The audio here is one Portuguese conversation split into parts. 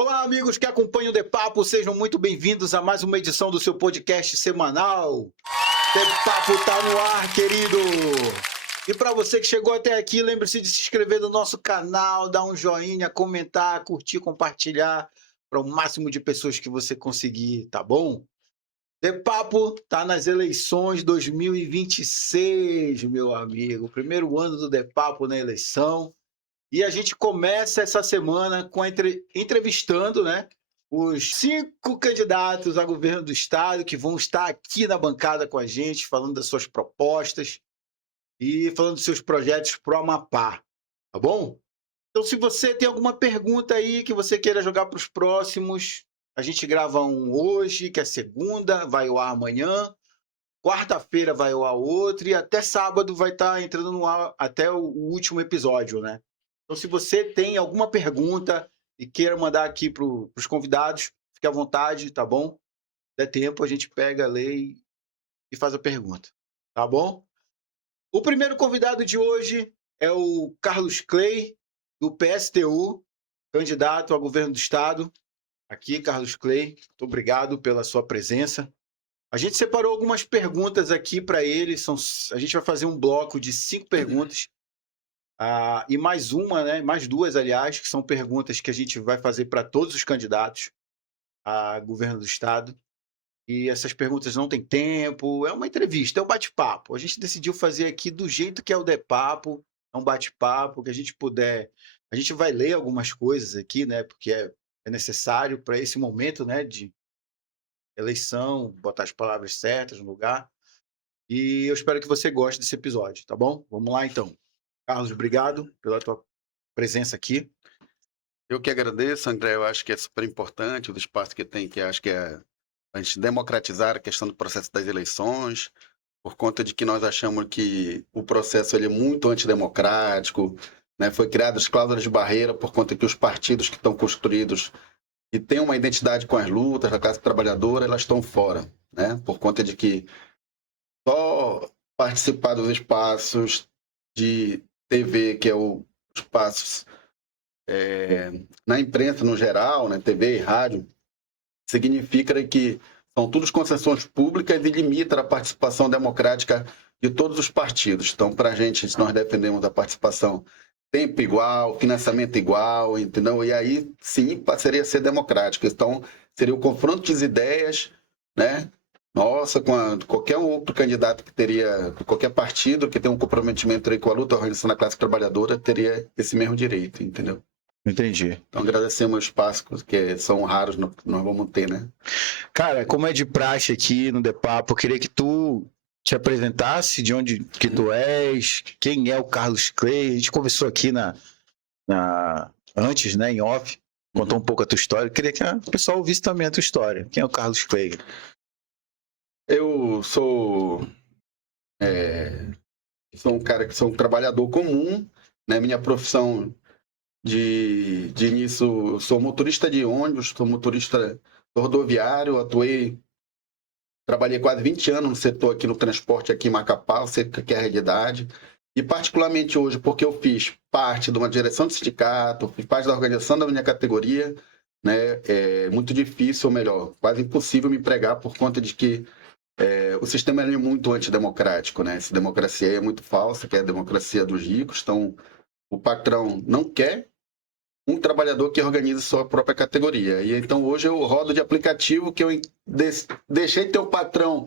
Olá, amigos que acompanham o The Papo, sejam muito bem-vindos a mais uma edição do seu podcast semanal. The Papo tá no ar, querido! E para você que chegou até aqui, lembre-se de se inscrever no nosso canal, dar um joinha, comentar, curtir, compartilhar para o máximo de pessoas que você conseguir, tá bom? The Papo tá nas eleições 2026, meu amigo. Primeiro ano do The Papo na eleição. E a gente começa essa semana com entrevistando, né, os 5 candidatos a governo do estado que vão estar aqui na bancada com a gente, falando das suas propostas e falando dos seus projetos para o Amapá, tá bom? Então, se você tem alguma pergunta aí que você queira jogar para os próximos, a gente grava um hoje, que é segunda, vai ao ar amanhã, quarta-feira vai ao ar outro e até sábado vai estar entrando no ar até o último episódio, né? Então, se você tem alguma pergunta e queira mandar aqui para os convidados, fique à vontade, tá bom? Der tempo, a gente pega a lei e faz a pergunta, tá bom? O primeiro convidado de hoje é o Carlos Clay, do PSTU, candidato a governo do estado. Aqui, Carlos Clay, muito obrigado pela sua presença. A gente separou algumas perguntas aqui para ele. A gente vai fazer um bloco de 5 perguntas. E mais uma, né? Mais 2, aliás, que são perguntas que a gente vai fazer para todos os candidatos a governo do estado. E essas perguntas não tem tempo, é uma entrevista, é um bate-papo. A gente decidiu fazer aqui do jeito que é o The Papo, é um bate-papo que a gente puder. A gente vai ler algumas coisas aqui, né? Porque é necessário para esse momento, né? De eleição, botar as palavras certas no lugar. E eu espero que você goste desse episódio, tá bom? Vamos lá então. Carlos, obrigado pela tua presença aqui. Eu que agradeço, André. Eu acho que é super importante o espaço que tem, que acho que é a gente democratizar a questão do processo das eleições, por conta de que nós achamos que o processo ele é muito antidemocrático, né? Foi criadas cláusulas de barreira por conta que os partidos que estão construídos e têm uma identidade com as lutas da classe trabalhadora, elas estão fora, né? Por conta de que só participar dos espaços de TV, que é o espaços na imprensa no geral, né, TV e rádio, significa que são todas concessões públicas e limita a participação democrática de todos os partidos. Então, para a gente, nós defendemos a participação tempo igual, financiamento igual, entendeu? E aí, sim, passaria a ser democrático. Então, seria o confronto de ideias, né? Nossa, qualquer outro candidato que teria, qualquer partido que tem um comprometimento aí com a luta, a organização da classe trabalhadora, teria esse mesmo direito, entendeu? Entendi. Então, agradecemos o espaço, que são raros, nós vamos ter, né? Cara, como é de praxe aqui no The Papo, eu queria que tu te apresentasse, de onde que tu és, quem é o Carlos Clay. A gente conversou aqui antes, né, em off, contou um pouco a tua história. Eu queria que o pessoal ouvisse também a tua história. Quem é o Carlos Clay? Eu sou um cara que sou um trabalhador comum, né? Minha profissão de início, eu sou motorista de ônibus, sou motorista rodoviário, trabalhei quase 20 anos no setor aqui no transporte aqui em Macapá, cerca que é a realidade. E particularmente hoje, porque eu fiz parte de uma direção de sindicato, fiz parte da organização da minha categoria, né? É muito difícil, ou melhor, quase impossível me pregar por conta de que o sistema é muito antidemocrático, né? Essa democracia é muito falsa, que é a democracia dos ricos. Então, o patrão não quer um trabalhador que organize sua própria categoria. E então hoje eu rodo de aplicativo que eu deixei de ter um patrão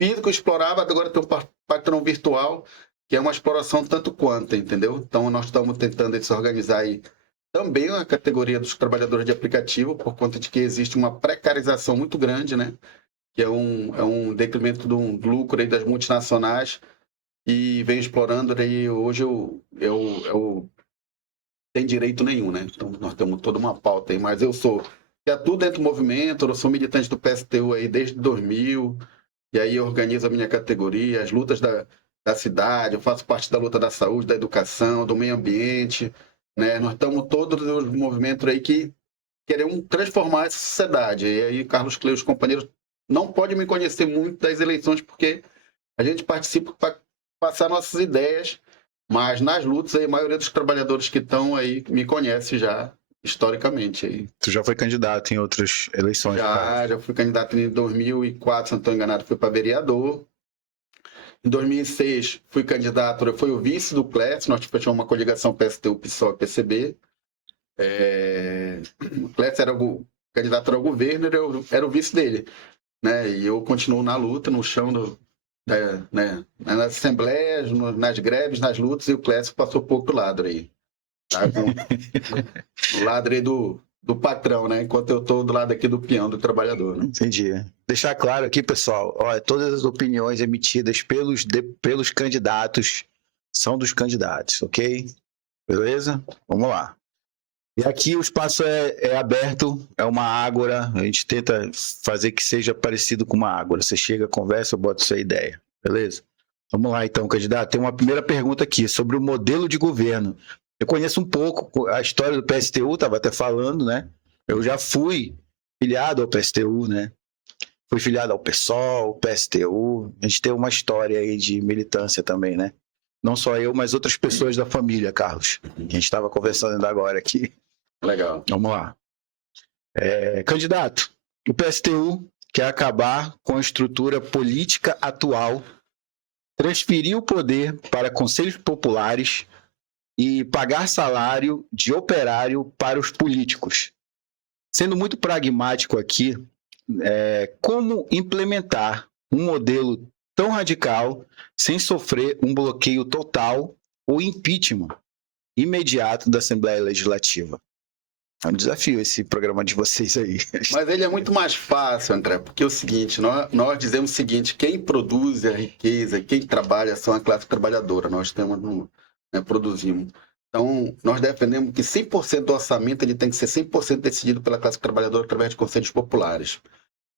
físico que explorava, agora tem um patrão virtual, que é uma exploração tanto quanto, entendeu? Então nós estamos tentando se organizar aí também a categoria dos trabalhadores de aplicativo, por conta de que existe uma precarização muito grande, né? Que é um decremento do lucro aí das multinacionais e vem explorando aí hoje eu tem direito nenhum, né? Então nós temos toda uma pauta aí, mas eu atuo dentro do movimento, eu sou militante do PSTU aí desde 2000, e aí eu organizo a minha categoria, as lutas da cidade, eu faço parte da luta da saúde, da educação, do meio ambiente, né? Nós estamos todos os movimentos aí que queremos transformar essa sociedade. E aí Carlos Clay, os companheiros não podem me conhecer muito das eleições, porque a gente participa para passar nossas ideias, mas nas lutas aí, a maioria dos trabalhadores que estão aí me conhece já, historicamente. Aí. Tu já foi candidato em outras eleições? Já fui candidato em 2004, se não estou enganado, fui para vereador. Em 2006, fui candidato, eu fui o vice do Clécio, nós tínhamos uma coligação PSTU, PSOL e PCB. O Clécio era o candidato ao governo, eu era o vice dele. Né? E eu continuo na luta, no chão, né? Nas assembleias, nas greves, nas lutas, e o Clécio passou por outro lado aí. Tá? O lado aí do patrão, né? Enquanto eu estou do lado aqui do peão, do trabalhador. Né? Entendi. Deixar claro aqui, pessoal, olha, todas as opiniões emitidas pelos candidatos são dos candidatos, ok? Beleza? Vamos lá. E aqui o espaço é aberto, é uma ágora, a gente tenta fazer que seja parecido com uma ágora. Você chega, conversa, eu boto sua ideia, beleza? Vamos lá então, candidato. Tem uma primeira pergunta aqui sobre o modelo de governo. Eu conheço um pouco a história do PSTU, estava até falando, né? Eu já fui filiado ao PSTU, né? Fui filiado ao PSOL, PSTU. A gente tem uma história aí de militância também, né? Não só eu, mas outras pessoas da família, Carlos. Que a gente estava conversando ainda agora aqui. Legal. Vamos lá. Candidato, o PSTU quer acabar com a estrutura política atual, transferir o poder para conselhos populares e pagar salário de operário para os políticos. Sendo muito pragmático aqui, como implementar um modelo tão radical sem sofrer um bloqueio total ou impeachment imediato da Assembleia Legislativa? É um desafio esse programa de vocês aí. Mas ele é muito mais fácil, André, porque é o seguinte, nós dizemos o seguinte, quem produz a riqueza, quem trabalha são a classe trabalhadora, nós produzimos. Então, nós defendemos que 100% do orçamento ele tem que ser 100% decidido pela classe trabalhadora através de conselhos populares.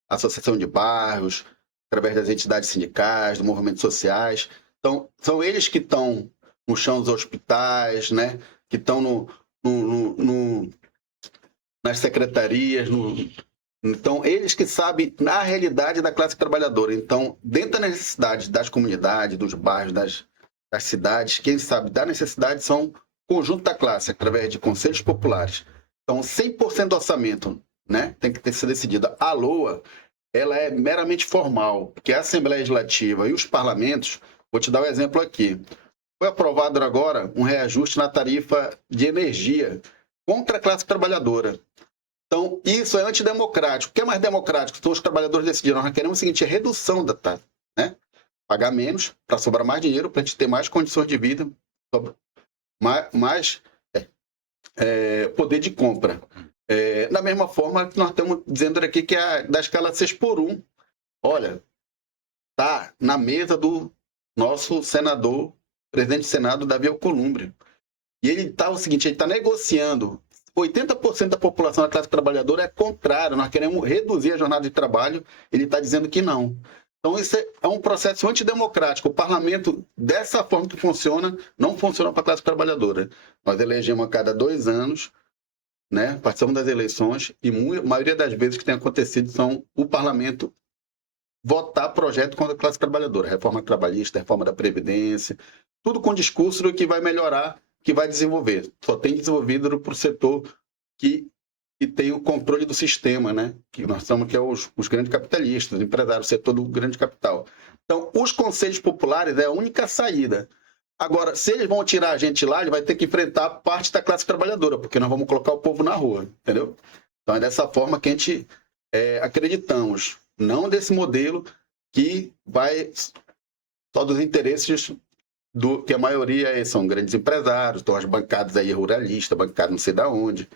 Associação de bairros, através das entidades sindicais, dos movimentos sociais. Então, são eles que estão no chão dos hospitais, né? Que estão nas secretarias. Então, eles que sabem na realidade da classe trabalhadora. Então, dentro das necessidades das comunidades, dos bairros, das cidades, quem sabe da necessidade são o conjunto da classe, através de conselhos populares. Então, 100% do orçamento, né, tem que ter sido decidido. A LOA, ela é meramente formal, porque a Assembleia Legislativa e os parlamentos, vou te dar um exemplo aqui. Foi aprovado agora um reajuste na tarifa de energia contra a classe trabalhadora. Então, isso é antidemocrático. O que é mais democrático? Então, os trabalhadores decidiram. Nós queremos o seguinte, a redução da taxa, né? Pagar menos para sobrar mais dinheiro, para a gente ter mais condições de vida, mais poder de compra. Da mesma forma que nós estamos dizendo aqui que é da escala 6x1. Olha, está na mesa do nosso senador, presidente do Senado, Davi Alcolumbre. E ele está o seguinte, ele está negociando. 80% da população da classe trabalhadora é contrário. Nós queremos reduzir a jornada de trabalho. Ele está dizendo que não. Então, isso é um processo antidemocrático. O parlamento, dessa forma que funciona, não funciona para a classe trabalhadora. Nós elegemos a cada 2 anos, né? Participamos das eleições e a maioria das vezes que tem acontecido são o parlamento votar projeto contra a classe trabalhadora. Reforma trabalhista, reforma da Previdência, tudo com discurso do que vai melhorar, que vai desenvolver. Só tem desenvolvido para o setor que tem o controle do sistema, né? Que nós estamos que é os grandes capitalistas, os empresários, o setor do grande capital. Então, os conselhos populares é a única saída. Agora, se eles vão tirar a gente lá, ele vai ter que enfrentar parte da classe trabalhadora, porque nós vamos colocar o povo na rua, entendeu? Então, é dessa forma que a gente acreditamos. Não desse modelo que vai só dos interesses que a maioria são grandes empresários, estão as bancadas aí ruralistas, bancadas não sei de onde,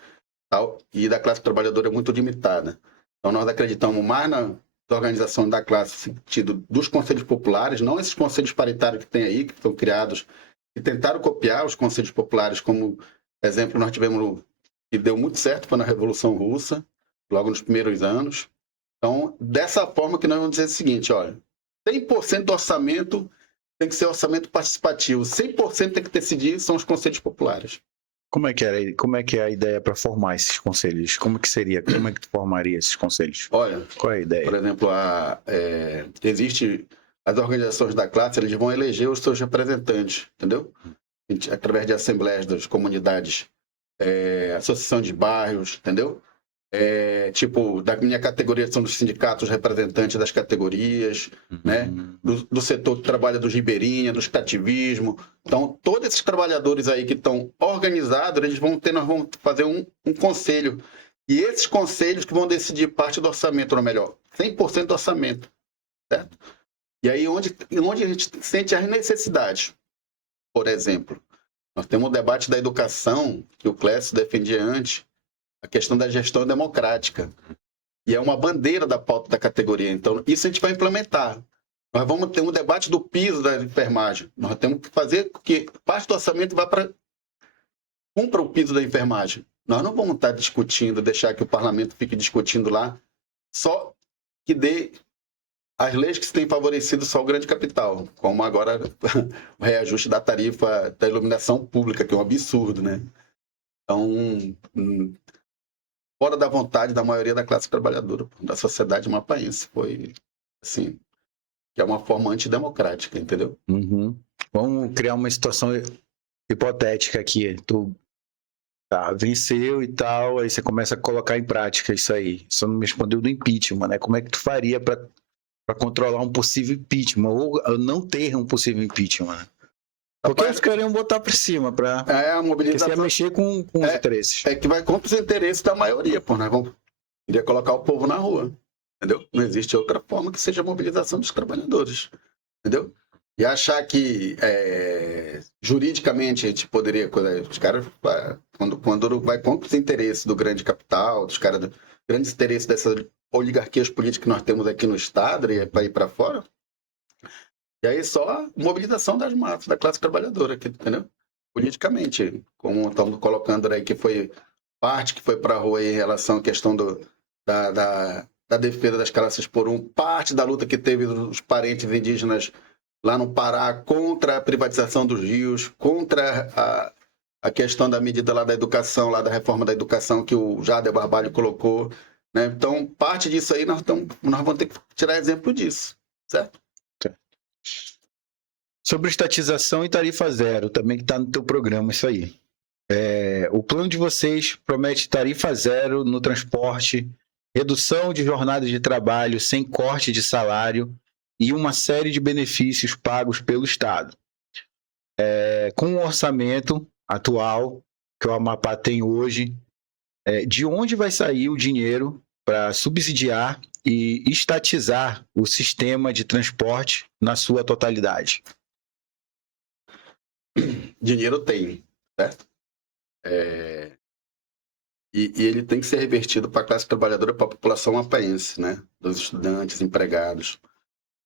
tal, e da classe trabalhadora é muito limitada. Então nós acreditamos mais na organização da classe no sentido dos conselhos populares, não esses conselhos paritários que tem aí, que estão criados, e tentaram copiar os conselhos populares, como exemplo nós tivemos, que deu muito certo, foi na Revolução Russa, logo nos primeiros anos. Então, dessa forma que nós vamos dizer o seguinte, olha, 100% do orçamento tem que ser orçamento participativo. 100% tem que decidir são os conselhos populares. Como é que é a ideia para formar esses conselhos? Como é que tu formaria esses conselhos? Olha, qual é a ideia? Por exemplo, existe as organizações da classe, eles vão eleger os seus representantes, entendeu? Através de assembleias das comunidades associação de bairros, entendeu? Tipo, da minha categoria são dos sindicatos representantes das categorias, né? Do setor que trabalha dos ribeirinhas, do extrativismo. Então, todos esses trabalhadores aí que estão organizados, nós vamos fazer um conselho. E esses conselhos que vão decidir parte do orçamento, ou melhor, 100% do orçamento, certo? E aí, onde a gente sente as necessidades. Por exemplo, nós temos o debate da educação, que o Clécio defendia antes, a questão da gestão democrática. E é uma bandeira da pauta da categoria. Então, isso a gente vai implementar. Nós vamos ter um debate do piso da enfermagem. Nós temos que fazer com que parte do orçamento vá para cumpra o piso da enfermagem. Nós não vamos estar discutindo, deixar que o parlamento fique discutindo lá, só que dê as leis que se têm favorecido só o grande capital, como agora o reajuste da tarifa da iluminação pública, que é um absurdo, né? Então, fora da vontade da maioria da classe trabalhadora, da sociedade mapaense, foi assim, que é uma forma antidemocrática, entendeu? Vamos criar uma situação hipotética aqui. Tu venceu e tal, aí você começa a colocar em prática isso aí. Só não me respondeu do impeachment, né? Como é que tu faria para controlar um possível impeachment ou não ter um possível impeachment, né? Porque eles queriam botar para cima para a mobilização mexer com os interesses. É que vai contra os interesses da maioria, pô, né? Queria colocar o povo na rua, entendeu? Não existe outra forma que seja a mobilização dos trabalhadores, entendeu? E achar que juridicamente a gente poderia... Os caras, quando vai contra os interesses do grande capital, dos caras, dos grandes interesses dessas oligarquias políticas que nós temos aqui no Estado e para ir para fora, e aí só mobilização das massas, da classe trabalhadora, aqui, entendeu? Politicamente, como estamos colocando aí, que foi parte que foi para a rua em relação à questão da defesa das classes por parte da luta que teve os parentes indígenas lá no Pará contra a privatização dos rios, contra a questão da medida lá da educação, lá da reforma da educação que o Jader Barbalho colocou, né? Então, parte disso aí, nós vamos ter que tirar exemplo disso, certo? Sobre estatização e tarifa zero, também que está no teu programa isso aí. O plano de vocês promete tarifa zero no transporte, redução de jornadas de trabalho sem corte de salário e uma série de benefícios pagos pelo Estado. Com o orçamento atual que o Amapá tem hoje, de onde vai sair o dinheiro para subsidiar e estatizar o sistema de transporte na sua totalidade? Dinheiro tem, certo? E ele tem que ser revertido para a classe trabalhadora, para a população mapaense, né? Dos estudantes, empregados.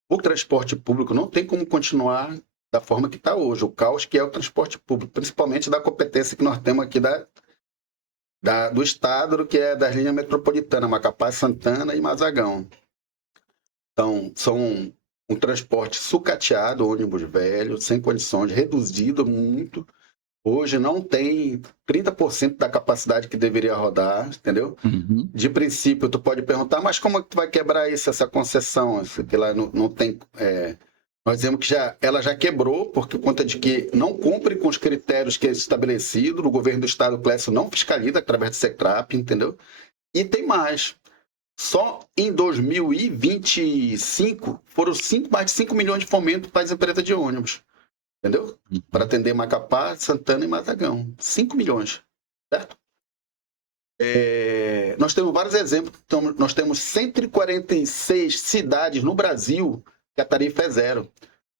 O transporte público não tem como continuar da forma que está hoje, o caos que é o transporte público, principalmente da competência que nós temos aqui do Estado, que é das linhas metropolitanas, Macapá, Santana e Mazagão. Então, são um transporte sucateado, ônibus velho, sem condições, reduzido muito. Hoje não tem 30% da capacidade que deveria rodar, entendeu? De princípio, tu pode perguntar, mas como é que tu vai quebrar isso, essa concessão? Que lá não tem... Nós dizemos que ela já quebrou, por conta de que não cumpre com os critérios que é estabelecido, o governo do Estado, o Clécio, não fiscaliza através do SECRAP, entendeu? E tem mais. Só em 2025 foram mais de 5 milhões de fomento para as empresas de ônibus. Entendeu? Para atender Macapá, Santana e Mazagão. 5 milhões. Certo? Nós temos vários exemplos. Nós temos 146 cidades no Brasil que a tarifa é zero.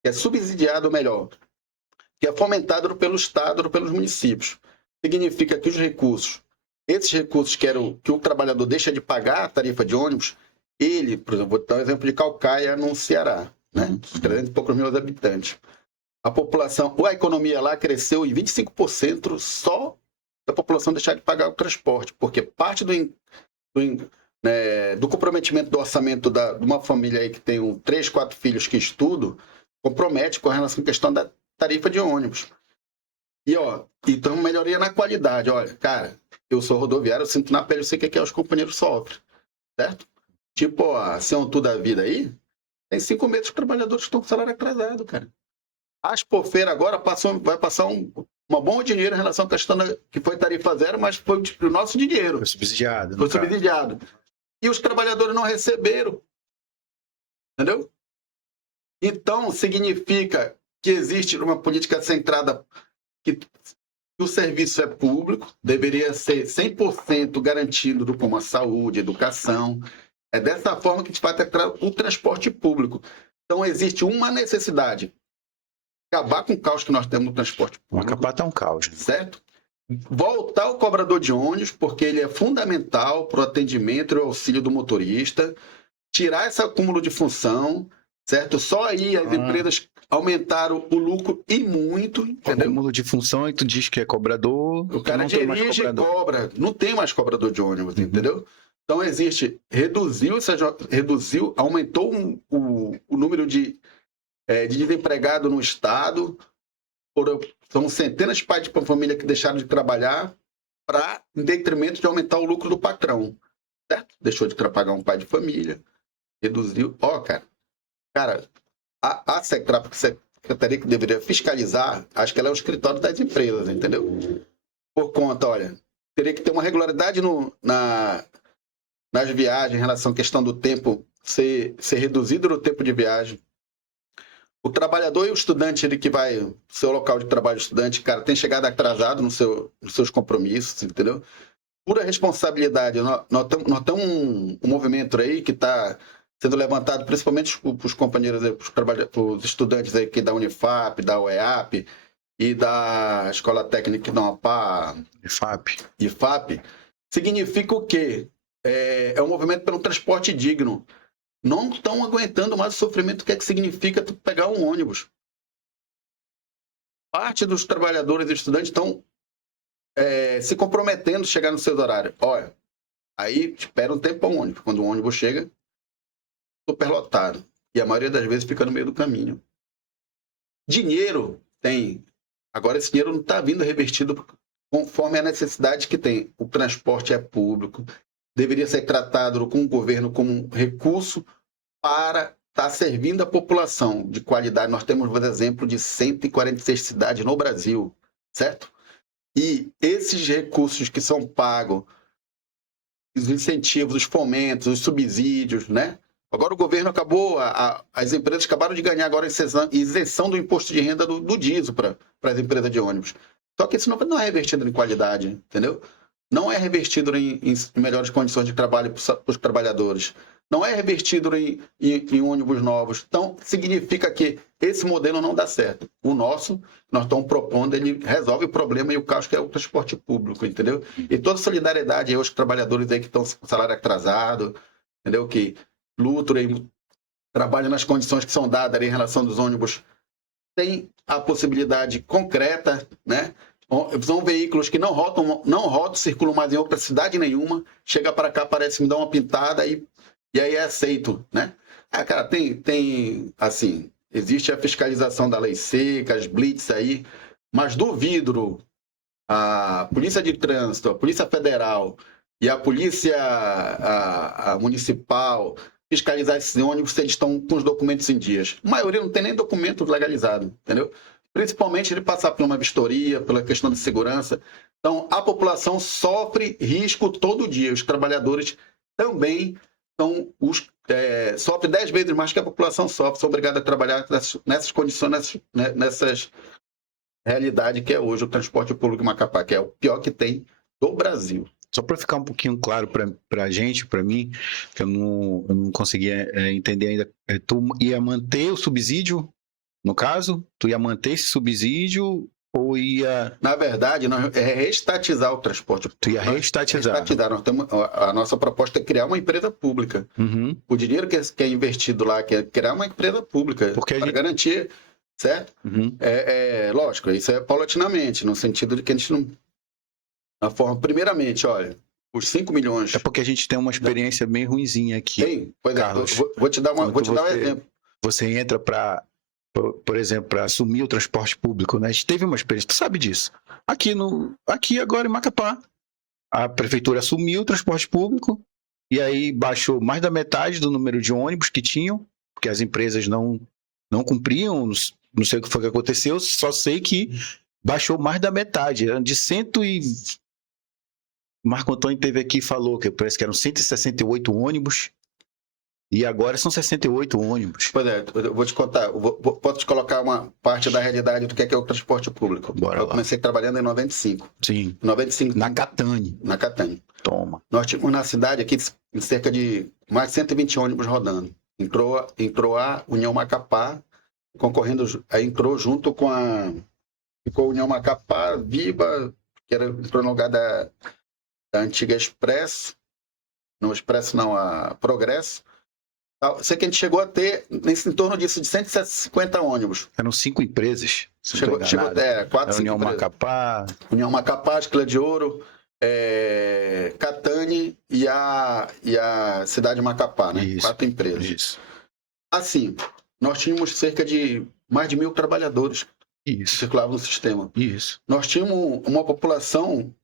Que é subsidiado, ou melhor, que é fomentado pelo Estado ou pelos municípios. Significa que esses recursos que o trabalhador deixa de pagar a tarifa de ônibus, ele, por exemplo, vou dar um exemplo de Caucaia, no Ceará, né? 300 e poucos mil habitantes. A economia lá cresceu em 25% só da população deixar de pagar o transporte, porque parte do comprometimento do orçamento de uma família aí que tem 3, 4 filhos que estudam, compromete com relação à questão da tarifa de ônibus. E, então, melhoria na qualidade. Olha, cara, eu sou rodoviário, eu sinto na pele, eu sei o que os companheiros sofrem, certo? Tipo, a Ciantu da vida aí, tem 5 meses que os trabalhadores estão com salário atrasado, cara. A Expofeira agora vai passar um bom dinheiro em relação à questão que foi tarifa zero, mas foi o nosso dinheiro. Foi subsidiado. Foi subsidiado. E os trabalhadores não receberam. Entendeu? Então, significa que existe uma política centrada que o serviço é público, deveria ser 100% garantido como a saúde, a educação. É dessa forma que a gente vai ter o transporte público. Então, existe uma necessidade. Acabar com o caos que nós temos no transporte público. Acabar tá um caos. Certo? Voltar o cobrador de ônibus, porque ele é fundamental para o atendimento e o auxílio do motorista. Tirar esse acúmulo de função, certo? Só aí as empresas aumentaram o lucro e muito, entendeu? Acúmulo de função e tu diz que é cobrador. O cara dirige e cobra. Não tem mais cobrador de ônibus, entendeu? Então existe, reduziu, aumentou o número de desempregado no estado, são centenas de pais de família que deixaram de trabalhar em detrimento de aumentar o lucro do patrão, certo? Deixou de pagar um pai de família, reduziu. Cara, a Secrap, que secretaria que deveria fiscalizar, acho que ela é o escritório das empresas, entendeu? Por conta, olha, teria que ter uma regularidade nas viagens em relação à questão do tempo ser reduzido no tempo de viagem. O trabalhador e o estudante, ele que vai no seu local de trabalho, estudante, cara, tem chegado atrasado nos seus compromissos, entendeu? Pura responsabilidade. Nós temos um movimento aí que está sendo levantado, principalmente os companheiros, os estudantes aí que da Unifap, da UEAP e da Escola Técnica da UAPA, IFAP, significa o quê? É um movimento pelo transporte digno. Não estão aguentando mais o sofrimento que significa tu pegar um ônibus. Parte dos trabalhadores e estudantes estão se comprometendo a chegar no seu horário. Olha, aí espera um tempo para o ônibus. Quando o ônibus chega, superlotado. E a maioria das vezes fica no meio do caminho. Dinheiro tem. Agora esse dinheiro não está vindo revertido conforme a necessidade que tem. O transporte é público. Deveria ser tratado com o governo como um recurso para estar servindo a população de qualidade. Nós temos, por exemplo, de 146 cidades no Brasil, certo? E esses recursos que são pagos, os incentivos, os fomentos, os subsídios, né? Agora o governo acabou, as empresas acabaram de ganhar agora isenção do imposto de renda do diesel para as empresas de ônibus. Só que isso não é revertido em qualidade, entendeu? Não é revertido em melhores condições de trabalho para os trabalhadores. Não é revertido em ônibus novos. Então, significa que esse modelo não dá certo. O nosso, nós estamos propondo, ele resolve o problema e o caos que é o transporte público, entendeu? E toda solidariedade aos trabalhadores aí que estão com salário atrasado, entendeu? Que lutam e trabalham nas condições que são dadas ali em relação dos ônibus. Tem a possibilidade concreta, né? São veículos que não rodam, circulam mais em outra cidade nenhuma, chega para cá, parece me dar uma pintada e aí é aceito, né? Cara, tem assim, existe a fiscalização da lei seca, as blitz aí, mas duvido a Polícia de Trânsito, a Polícia Federal e a Polícia a Municipal fiscalizar esses ônibus se eles estão com os documentos em dias. A maioria não tem nem documento legalizado, entendeu? Principalmente ele passar por uma vistoria, pela questão de segurança. Então, a população sofre risco todo dia. Os trabalhadores também sofrem 10 vezes mais que a população sofre. São obrigados a trabalhar nessas condições, nessas realidades que é hoje o transporte público em Macapá, que é o pior que tem do Brasil. Só para ficar um pouquinho claro para a gente, para mim, que eu não conseguia entender ainda, tu ia manter o subsídio? No caso, tu ia manter esse subsídio ou ia... Na verdade, reestatizar o transporte público. Tu ia reestatizar. A nossa proposta é criar uma empresa pública. Uhum. O dinheiro que é investido lá, que é criar uma empresa pública para garantir, certo? Uhum. Lógico, isso é paulatinamente, no sentido de que a gente não... Na forma, primeiramente, olha, os 5 milhões... É porque a gente tem uma experiência bem ruinzinha aqui. Tem, pois Carlos. Vou te dar um exemplo. Você entra por exemplo, para assumir o transporte público, né? A gente teve uma experiência, tu sabe disso. Aqui agora em Macapá, a prefeitura assumiu o transporte público e aí baixou mais da metade do número de ônibus que tinham, porque as empresas não cumpriam, não sei o que foi que aconteceu, só sei que baixou mais da metade. Era de Marco Antônio teve aqui e falou que parece que eram 168 ônibus e agora são 68 ônibus. Pois é, eu vou te contar, posso te colocar uma parte da realidade do que é o transporte público. Bora eu lá. comecei trabalhando em 95. Sim. 95 Na Catane. Na Catane. Toma. Nós tínhamos na cidade aqui cerca de mais de 120 ônibus rodando. Entrou a União Macapá, concorrendo, aí entrou junto com a União Macapá, Viva, que entrou no lugar da antiga Expresso, não Expresso não, a Progresso. Sei que a gente chegou a ter, em torno disso, de 150 ônibus. Eram 5 empresas. Chegou até 4, 5 União empresas. Macapá. União Macapá, Esquila de Ouro, Catane e a Cidade Macapá, né? Isso, 4 empresas. Isso. Assim, nós tínhamos cerca de mais de 1.000 trabalhadores que Isso. circulavam no sistema. Isso. Nós tínhamos uma população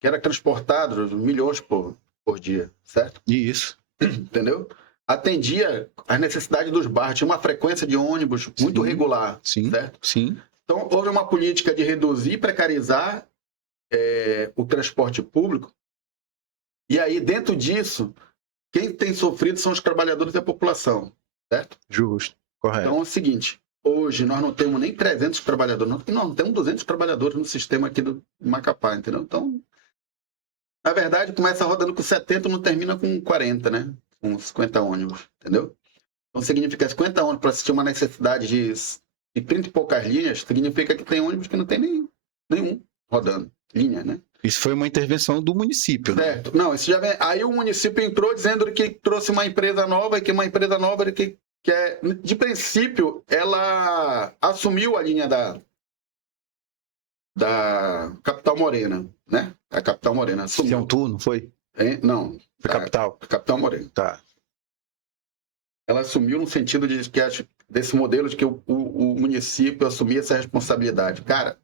que era transportada milhões por dia, certo? Isso. Entendeu? Atendia às necessidades dos bairros, tinha uma frequência de ônibus muito regular, Sim. certo? Sim. Então, houve uma política de reduzir e precarizar o transporte público. E aí, dentro disso, quem tem sofrido são os trabalhadores da população, certo? Justo. Correto. Então, é o seguinte, hoje nós não temos nem 300 trabalhadores, nós não temos 200 trabalhadores no sistema aqui do Macapá, entendeu? Então, na verdade, começa rodando com 70, não termina com 40, né? Com 50 ônibus, entendeu? Então, significa 50 ônibus para assistir uma necessidade de 30 e poucas linhas, significa que tem ônibus que não tem nenhum rodando, linha, né? Isso foi uma intervenção do município, né? Certo. Não, isso já vem. Aí o município entrou dizendo que trouxe uma empresa nova e que uma empresa nova que de princípio, ela assumiu a linha da Capital Morena, né? A Capital Morena assumiu. Tem um turno, foi? Não. Foi Capital. Capital Morena. Tá. Ela assumiu no sentido de que desse modelo de que o município assumia essa responsabilidade. Cara,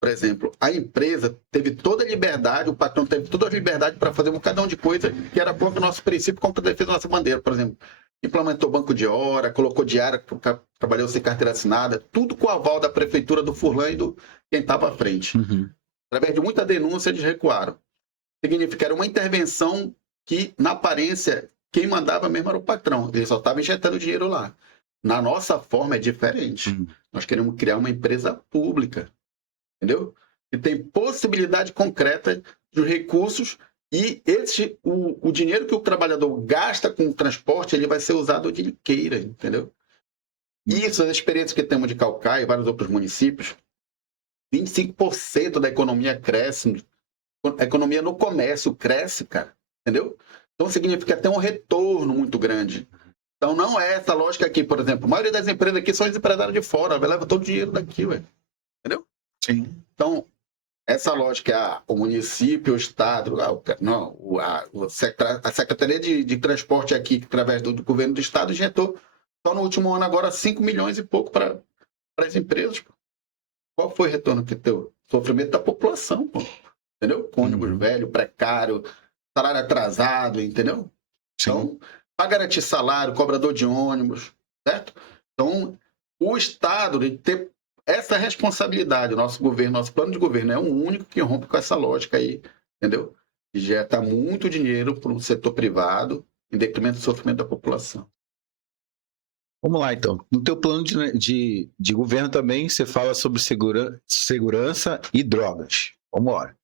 por exemplo, a empresa teve toda a liberdade, o patrão teve toda a liberdade para fazer um bocadão de coisa que era contra o nosso princípio, contra a defesa da nossa bandeira. Por exemplo, implementou banco de hora, colocou diária, trabalhou sem carteira assinada, tudo com o aval da prefeitura do Furlan e do quem estava à frente. Uhum. Através de muita denúncia, eles recuaram. Significa que era uma intervenção que, na aparência, quem mandava mesmo era o patrão. Ele só estava injetando dinheiro lá. Na nossa forma é diferente. Nós queremos criar uma empresa pública, entendeu? Que tem possibilidade concreta dos recursos e o dinheiro que o trabalhador gasta com o transporte, ele vai ser usado onde ele queira, entendeu? Isso, as experiências que temos de Caucaia e vários outros municípios, 25% da economia cresce, a economia no comércio cresce, cara, entendeu? Então significa ter um retorno muito grande. Então não é essa lógica aqui, por exemplo, a maioria das empresas aqui são os empresários de fora, leva todo o dinheiro daqui, ué. Entendeu? Sim. Então, essa lógica, o município, o Estado, a Secretaria de Transporte aqui, através do governo do Estado, injetou só no último ano agora 5 milhões e pouco para as empresas. Pô. Qual foi o retorno que teu? Sofrimento da população, pô. Entendeu? Com ônibus velho, precário, salário atrasado, entendeu? Sim. Então, para garantir salário, cobrador de ônibus, certo? Então, o Estado de ter essa responsabilidade, o nosso governo, nosso plano de governo é o único que rompe com essa lógica aí, entendeu? Injeta muito dinheiro para o setor privado em detrimento do sofrimento da população. Vamos lá, então. No teu plano de governo também, você fala sobre segurança e drogas. Vamos lá.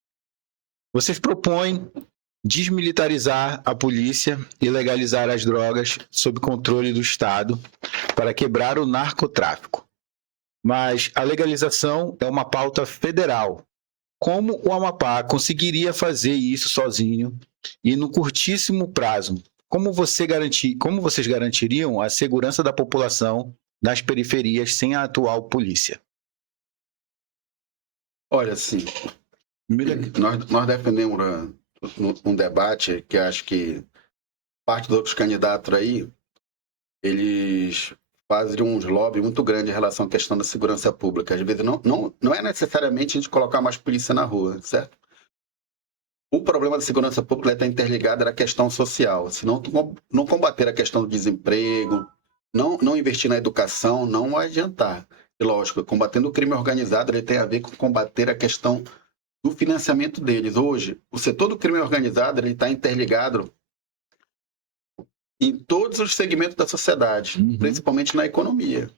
Vocês propõem desmilitarizar a polícia e legalizar as drogas sob controle do Estado para quebrar o narcotráfico. Mas a legalização é uma pauta federal. Como o Amapá conseguiria fazer isso sozinho e no curtíssimo prazo? Como vocês garantiriam a segurança da população nas periferias sem a atual polícia? Olha, assim, nós defendemos um debate que acho que parte dos candidatos aí, eles fazem uns lobby muito grande em relação à questão da segurança pública. Às vezes não é necessariamente a gente colocar mais polícia na rua, certo? O problema da segurança pública está interligado à questão social. Se não combater a questão do desemprego, não investir na educação, não vai adiantar. E lógico, combatendo o crime organizado, ele tem a ver com combater a questão do financiamento deles. Hoje, o setor do crime organizado ele está interligado em todos os segmentos da sociedade, principalmente na economia.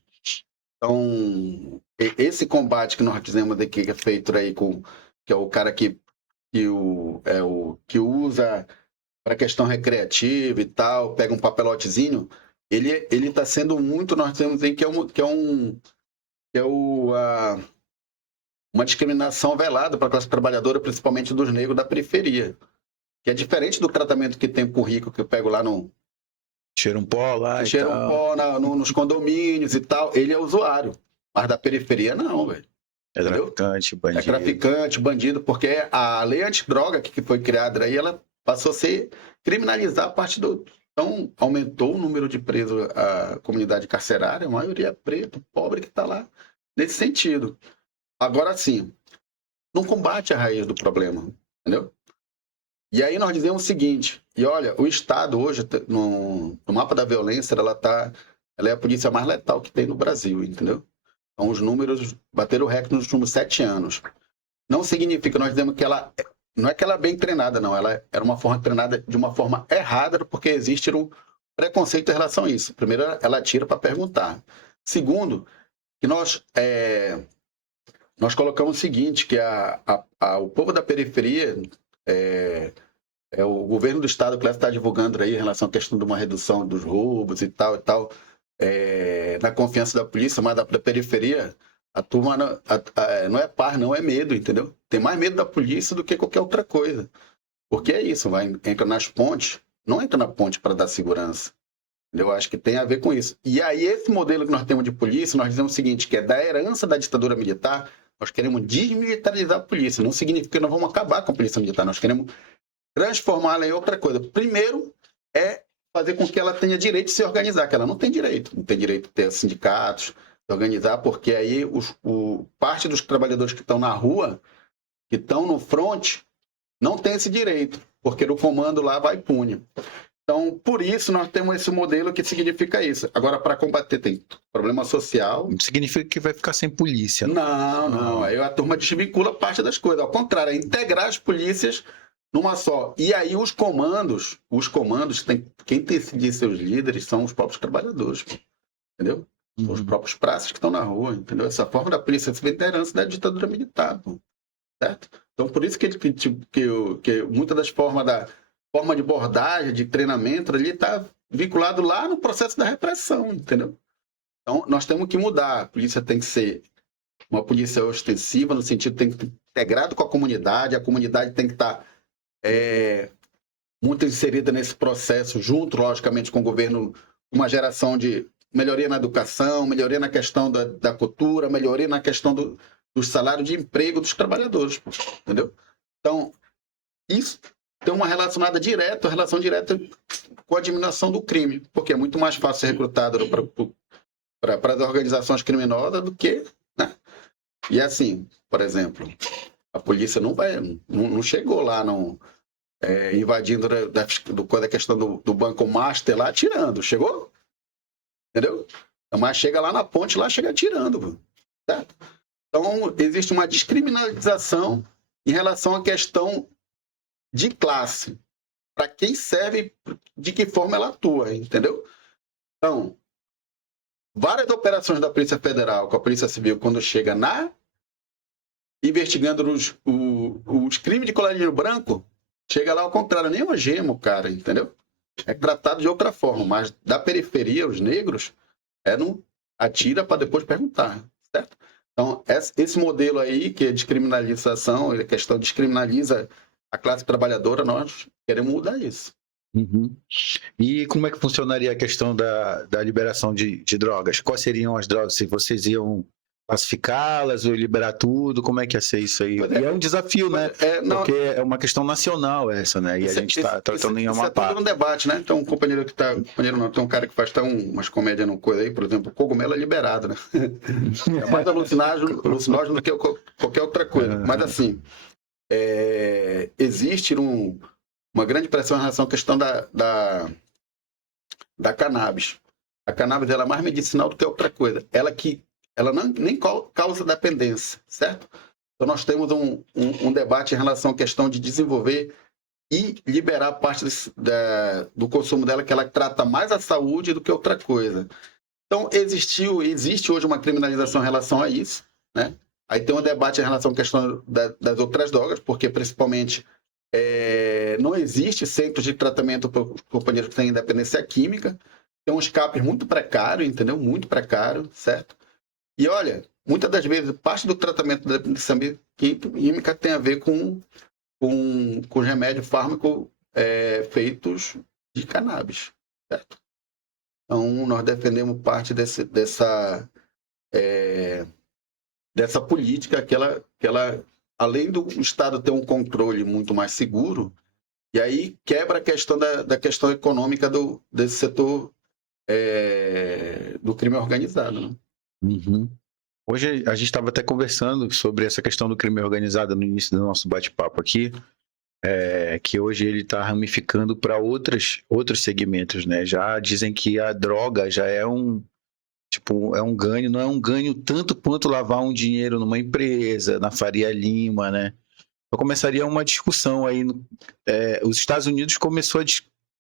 Então, esse combate que nós dizemos aqui que é feito aí que é o cara que usa para questão recreativa e tal, pega um papelotezinho, ele está sendo muito, nós temos aí uma discriminação velada para a classe trabalhadora, principalmente dos negros da periferia, que é diferente do tratamento que tem com o rico, que eu pego lá no... Cheira um pó lá cheira um pó nos condomínios e tal, ele é usuário, mas da periferia não, velho. É traficante, bandido. É traficante, bandido, porque a lei antidroga que foi criada aí, ela passou a ser criminalizar a parte do... Então, aumentou o número de presos, a comunidade carcerária, a maioria é preto, pobre que está lá, nesse sentido. Agora sim, não combate a raiz do problema, entendeu? E aí nós dizemos o seguinte, e olha, o Estado hoje, no mapa da violência, ela é a polícia mais letal que tem no Brasil, entendeu? Então os números bateram o recorde nos últimos 7 anos. Não significa, nós dizemos que ela, não é que ela é bem treinada, não, ela era uma forma treinada de uma forma errada, porque existe um preconceito em relação a isso. Primeiro, ela atira para perguntar. Segundo, que nós colocamos o seguinte, que o povo da periferia, o governo do estado que está divulgando aí em relação à questão de uma redução dos roubos e tal, na confiança da polícia, mas da periferia, a turma não é par, não é medo, entendeu? Tem mais medo da polícia do que qualquer outra coisa. Porque é isso, entra nas pontes, não entra na ponte para dar segurança. Eu acho que tem a ver com isso. E aí, esse modelo que nós temos de polícia, nós dizemos o seguinte, que é da herança da ditadura militar, nós queremos desmilitarizar a polícia. Não significa que nós vamos acabar com a polícia militar, nós queremos transformá-la em outra coisa. Primeiro, é fazer com que ela tenha direito de se organizar, que ela não tem direito. Não tem direito de ter sindicatos, de organizar, porque aí parte dos trabalhadores que estão na rua, que estão no front, não tem esse direito, porque o comando lá vai e pune. Então, por isso, nós temos esse modelo que significa isso. Agora, para combater, tem problema social. Não significa que vai ficar sem polícia. Não. Aí a turma desvincula parte das coisas. Ao contrário, é integrar as polícias numa só. E aí os comandos, quem decide seus líderes são os próprios trabalhadores, entendeu? São os próprios praças que estão na rua, entendeu? Essa forma da polícia se vê da herança da ditadura militar, certo? Então, por isso que muitas das formas forma de abordagem, de treinamento, ali está vinculado lá no processo da repressão, entendeu? Então, nós temos que mudar. A polícia tem que ser uma polícia ostensiva, no sentido tem que estar integrado com a comunidade tem que estar muito inserida nesse processo, junto, logicamente, com o governo, uma geração de melhoria na educação, melhoria na questão da cultura, melhoria na questão do salário de emprego dos trabalhadores, entendeu? Então, isso tem uma relação direta com a diminuição do crime, porque é muito mais fácil ser recrutado para as organizações criminosas do que, né? E assim, por exemplo, a polícia não chegou lá invadindo da questão do banco master lá atirando, chegou? Entendeu? Mas chega lá na ponte, lá chega atirando, certo? Então, existe uma descriminalização em relação à questão de classe, para quem serve, de que forma ela atua, entendeu? Então, várias operações da Polícia Federal com a Polícia Civil, quando chega investigando os crimes de colarinho branco, chega lá ao contrário, nem algema o cara, entendeu? É tratado de outra forma, mas da periferia, os negros, não atira para depois perguntar, certo? Então, esse modelo aí, que é descriminalização, a questão descriminaliza a classe trabalhadora, nós queremos mudar isso. E como é que funcionaria a questão da liberação de drogas? Quais seriam as drogas? Se vocês iam classificá-las ou liberar tudo, como é que ia ser isso aí? E é um desafio, né? Porque é uma questão nacional essa, né? E a gente está tratando em uma parte. Isso é todo um debate, né? Então, tem um cara que faz umas comédias no coisa aí, por exemplo, cogumelo é liberado, né? É mais alucinógeno do que qualquer outra coisa. Mas assim, existe uma grande pressão em relação à questão da cannabis. A cannabis ela é mais medicinal do que outra coisa. Ela ela nem causa dependência, certo? Então nós temos um debate em relação à questão de desenvolver e liberar parte do consumo dela, que ela trata mais a saúde do que outra coisa. Então existe hoje uma criminalização em relação a isso, né? Aí tem um debate em relação à questão das outras drogas, porque principalmente não existe centro de tratamento para companheiros que têm independência química. Tem um escape muito precário, entendeu? Muito precário, certo? E olha, muitas das vezes, parte do tratamento da dependência química tem a ver com remédio fármaco feitos de cannabis, certo? Então, nós defendemos parte dessa política que ela, além do Estado ter um controle muito mais seguro, e aí quebra a questão da questão econômica desse setor do crime organizado, né? Uhum. Hoje a gente estava até conversando sobre essa questão do crime organizado no início do nosso bate-papo aqui, que hoje ele está ramificando para outros segmentos, né? Já dizem que a droga já é um ganho, não é um ganho tanto quanto lavar um dinheiro numa empresa, na Faria Lima, né? Então começaria uma discussão aí. Os Estados Unidos começou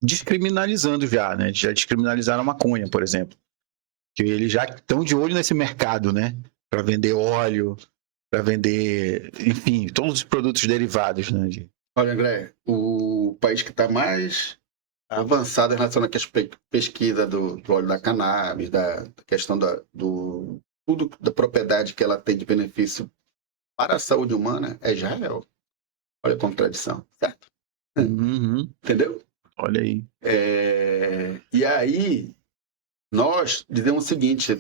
descriminalizando já, né? Já descriminalizaram a maconha, por exemplo. Que eles já estão de olho nesse mercado, né? Para vender óleo, para vender, enfim, todos os produtos derivados, né? Olha, André, o país que está mais avançado em relação à pesquisa do óleo da cannabis, da questão tudo da propriedade que ela tem de benefício para a saúde humana é Israel. Olha a contradição, certo? Uhum. Entendeu? Olha aí. E aí, nós dizemos o seguinte,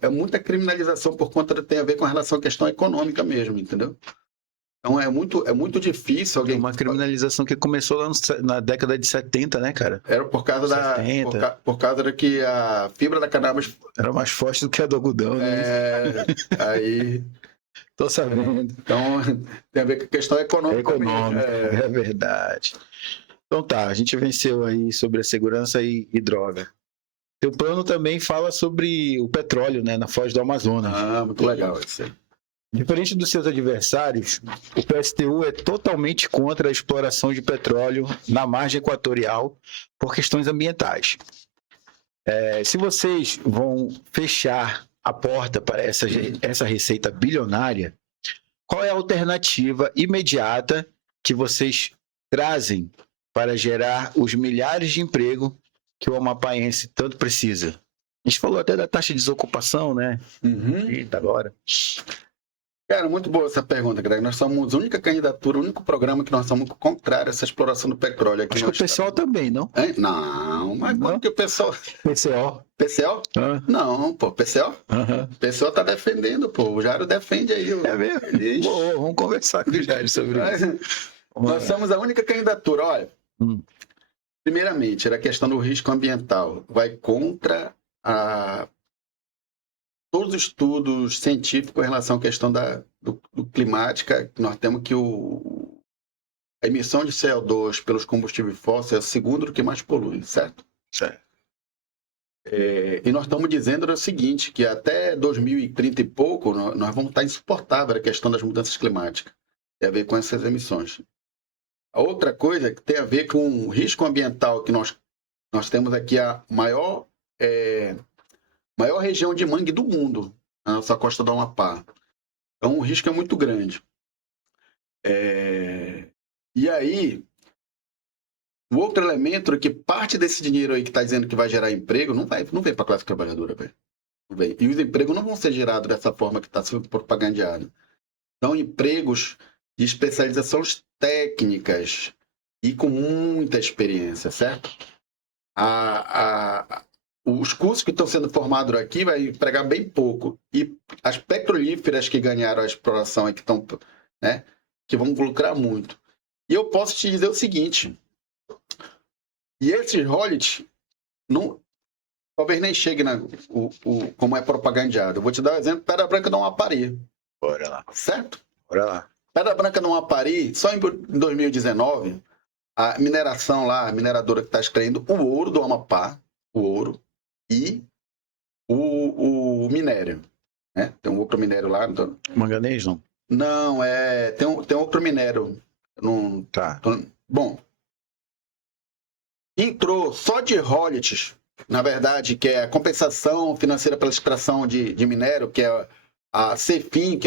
é muita criminalização por conta tem a ver com relação à questão econômica mesmo, entendeu? Então é muito difícil alguém... Uma criminalização que começou lá na década de 70, né, cara? Era por causa por causa que a fibra da cannabis... Era mais forte do que a do algodão, né? Aí... Tô sabendo. Então, tem a ver com a questão econômica. É verdade. Então tá, a gente venceu aí sobre a segurança e droga. Teu plano também fala sobre o petróleo, né, na Foz do Amazonas. Muito legal isso aí. Diferente dos seus adversários, o PSTU é totalmente contra a exploração de petróleo na margem equatorial por questões ambientais. Se vocês vão fechar a porta para essa receita bilionária, qual é a alternativa imediata que vocês trazem para gerar os milhares de empregos que o amapaense tanto precisa? A gente falou até da taxa de desocupação, né? Eita, agora. Cara, muito boa essa pergunta, Greg. Nós somos a única candidatura, o único programa que nós somos contrário a essa exploração do petróleo. Aqui acho que o pessoal também, não? Não, mas quando que o pessoal... PCO. PCO? Não, pô, PCO? PCO tá defendendo, pô. O Jairo defende aí. É mesmo? Boa, vamos conversar com o Jairo sobre isso. Nós somos a única candidatura, olha. Primeiramente, era a questão do risco ambiental. Vai contra todos os estudos científicos em relação à questão do climática. Nós temos que a emissão de CO2 pelos combustíveis fósseis é o segundo do que mais polui, certo? Certo. E nós estamos dizendo o seguinte, que até 2030 e pouco, nós vamos estar insuportável a questão das mudanças climáticas. Tem a ver com essas emissões. A outra coisa que tem a ver com o risco ambiental, que nós temos aqui a maior região de mangue do mundo, na nossa costa do Amapá. Então o risco é muito grande. E aí, o outro elemento é que parte desse dinheiro aí que está dizendo que vai gerar emprego não vem para a classe trabalhadora, velho. E os empregos não vão ser gerados dessa forma que está sendo propagandeado. São empregos de especializações técnicas e com muita experiência, certo? Os cursos que estão sendo formados aqui vai empregar bem pouco. E as petrolíferas que ganharam a exploração e que estão, né, que vão lucrar muito. E eu posso te dizer o seguinte, e esses royalties talvez nem chegue como é propagandeado. Eu vou te dar um exemplo, Pedra Branca do Amapari. Bora lá. Certo? Bora lá. Pedra Branca do Amapari, só em 2019, a mineração lá, a mineradora que está extraindo o ouro do Amapá, o ouro e o minério. né? Tem um outro minério lá. Então... Manganês, não? Não, tem outro minério. Não... Tá. Bom, entrou só de royalties, na verdade, que é a compensação financeira pela extração de minério, que é a CEFIM,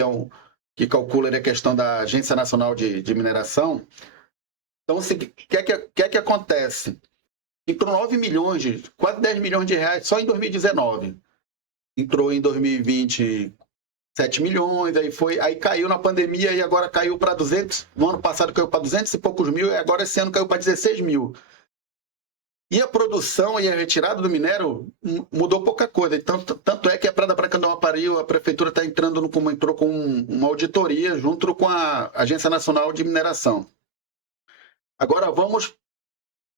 que calcula a questão da Agência Nacional de Mineração. Então, o que é que acontece? Entrou 9 milhões, quase 10 milhões de reais só em 2019. Entrou em 2020 7 milhões, aí caiu na pandemia e agora caiu para 200. No ano passado caiu para 200 e poucos mil, e agora esse ano caiu para 16 mil. E a produção e a retirada do minério mudou pouca coisa. Então, tanto é que a Pedra Branca do Amapari, a prefeitura está entrou com uma auditoria junto com a Agência Nacional de Mineração. Agora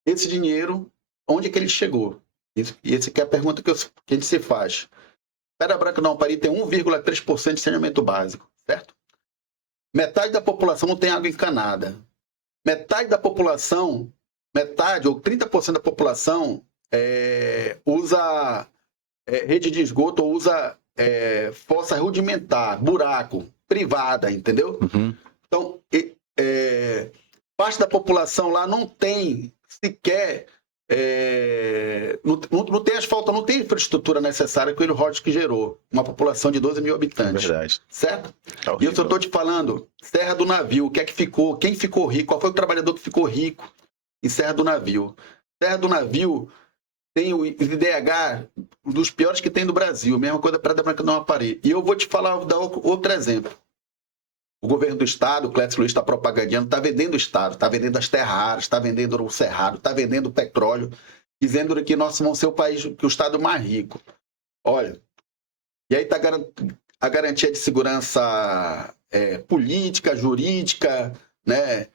esse dinheiro, onde é que ele chegou? E essa é a pergunta que a gente se faz. Pedra Branca do Amapari tem 1,3% de saneamento básico, certo? Metade da população não tem água encanada. Metade ou 30% da população usa rede de esgoto ou usa fossa rudimentar, buraco, privada, entendeu? Uhum. Então, parte da população lá não tem sequer... não tem asfalto, não tem infraestrutura necessária que o royalties que gerou. Uma população de 12 mil habitantes. Verdade. Certo? Tá, e eu só estou te falando, Serra do Navio, o que é que ficou? Quem ficou rico? Qual foi o trabalhador que ficou rico em Serra do Navio? Serra do Navio tem o IDH dos piores que tem no Brasil. Mesma coisa para Pedra Branca do Amapari. E eu vou te falar, dar outro exemplo. O governo do estado, o Clécio Luiz está propagandando, está vendendo o estado, está vendendo as terras raras, está vendendo o cerrado, está vendendo o petróleo, dizendo que nós vamos ser o país, que o estado mais rico. Olha, e aí está a garantia de segurança política, jurídica, né,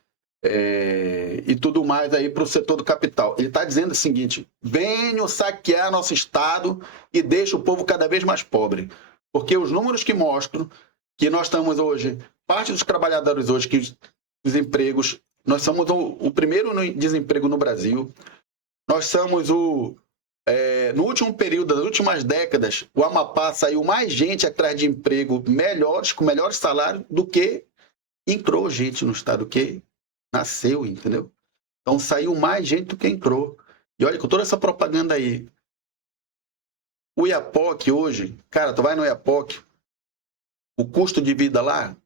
e tudo mais aí para o setor do capital. Ele está dizendo o seguinte: venham saquear nosso estado e deixe o povo cada vez mais pobre. Porque os números que mostram que nós estamos hoje, parte dos trabalhadores hoje, que os empregos, nós somos o primeiro no desemprego no Brasil, nós somos no último período, nas últimas décadas, o Amapá saiu mais gente atrás de emprego melhores, com melhores salários, do que entrou gente no estado, do que nasceu, entendeu? Então saiu mais gente do que entrou. E olha, com toda essa propaganda aí, o Iapoque hoje, cara, tu vai no Iapoque, o custo de vida lá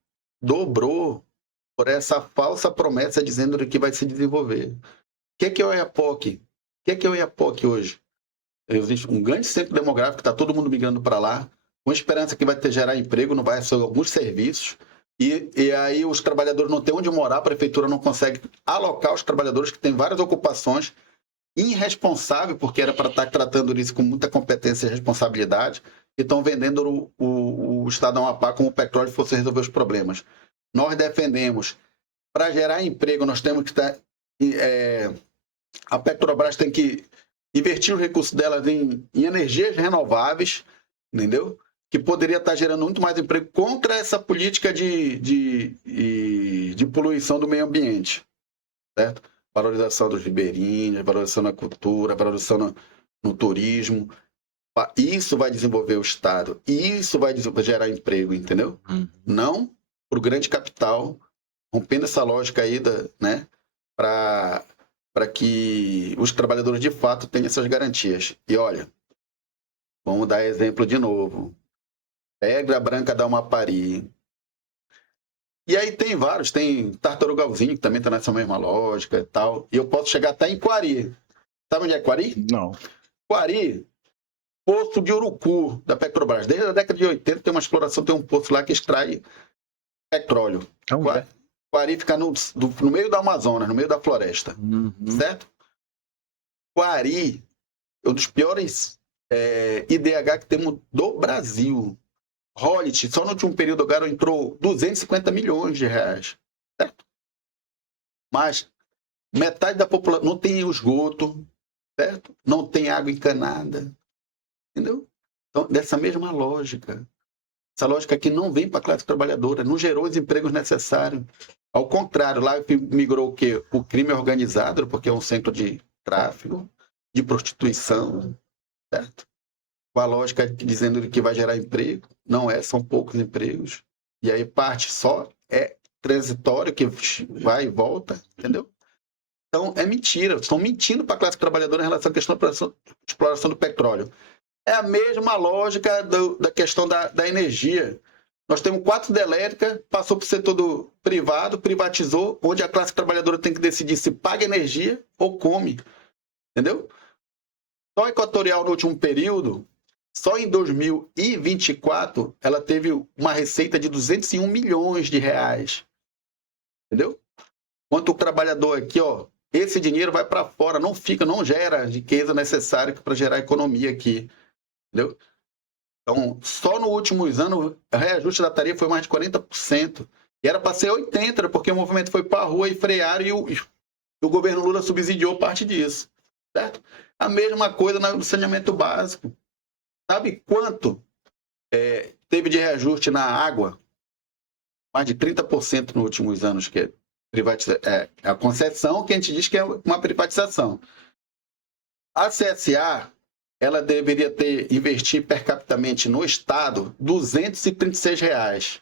dobrou por essa falsa promessa dizendo que vai se desenvolver. O que é o Iapoque? O que é o Iapoque hoje? Existe um grande centro demográfico, está todo mundo migrando para lá, com esperança que vai gerar emprego, não vai ser alguns serviços, e aí os trabalhadores não têm onde morar, a prefeitura não consegue alocar os trabalhadores que têm várias ocupações, irresponsável, porque era para estar tratando isso com muita competência e responsabilidade, e estão vendendo o Estado do Amapá como o petróleo fosse resolver os problemas. Nós defendemos, para gerar emprego, nós temos que estar... a Petrobras tem que investir os recursos delas em energias renováveis, entendeu? Que poderia estar gerando muito mais emprego contra essa política de poluição do meio ambiente, certo? Valorização dos ribeirinhos, valorização na cultura, valorização no turismo. Isso vai desenvolver o Estado. Isso vai gerar emprego, entendeu? Não para o grande capital, rompendo essa lógica aí, né? Para que os trabalhadores de fato tenham essas garantias. E olha, vamos dar exemplo de novo. Pedra Branca do Amapari. E aí tem vários, tem Tartarugalzinho, que também está nessa mesma lógica e tal. E eu posso chegar até em Quari. Sabe onde é Quari? Não. Quari, poço de urucu da Petrobras. Desde a década de 80 tem uma exploração, tem um poço lá que extrai petróleo. Quari fica no meio da Amazonas, no meio da floresta. Certo? Quari é um dos piores IDH que temos do Brasil. Royalties, só no último período agora entrou 250 milhões de reais. Certo? Mas metade da população não tem esgoto, certo? Não tem água encanada. Entendeu? Então, dessa mesma lógica. Essa lógica aqui não vem para a classe trabalhadora, não gerou os empregos necessários. Ao contrário, lá migrou o quê? O crime organizado, porque é um centro de tráfico, de prostituição, certo? com a lógica dizendo que vai gerar emprego. Não é, são poucos empregos. E aí parte só é transitório, que vai e volta, entendeu? Então, é mentira. Estão mentindo para a classe trabalhadora em relação à questão da exploração do petróleo. É a mesma lógica da questão da energia. Nós temos 4 hidrelétricas, passou para o setor privado, privatizou, onde a classe trabalhadora tem que decidir se paga energia ou come. Entendeu? Só a Equatorial, no último período, só em 2024, ela teve uma receita de 201 milhões de reais. Entendeu? Enquanto o trabalhador aqui, ó, esse dinheiro vai para fora, não fica, não gera riqueza necessária para gerar economia aqui. Entendeu? Então, só nos últimos anos, o reajuste da tarifa foi mais de 40%. E era para ser 80%, porque o movimento foi para a rua e frearam e o governo Lula subsidiou parte disso. Certo? A mesma coisa no saneamento básico. Sabe quanto teve de reajuste na água? Mais de 30% nos últimos anos, que é a concessão, que a gente diz que é uma privatização. A CSA, ela deveria investir per capitamente no Estado R$ 236 reais.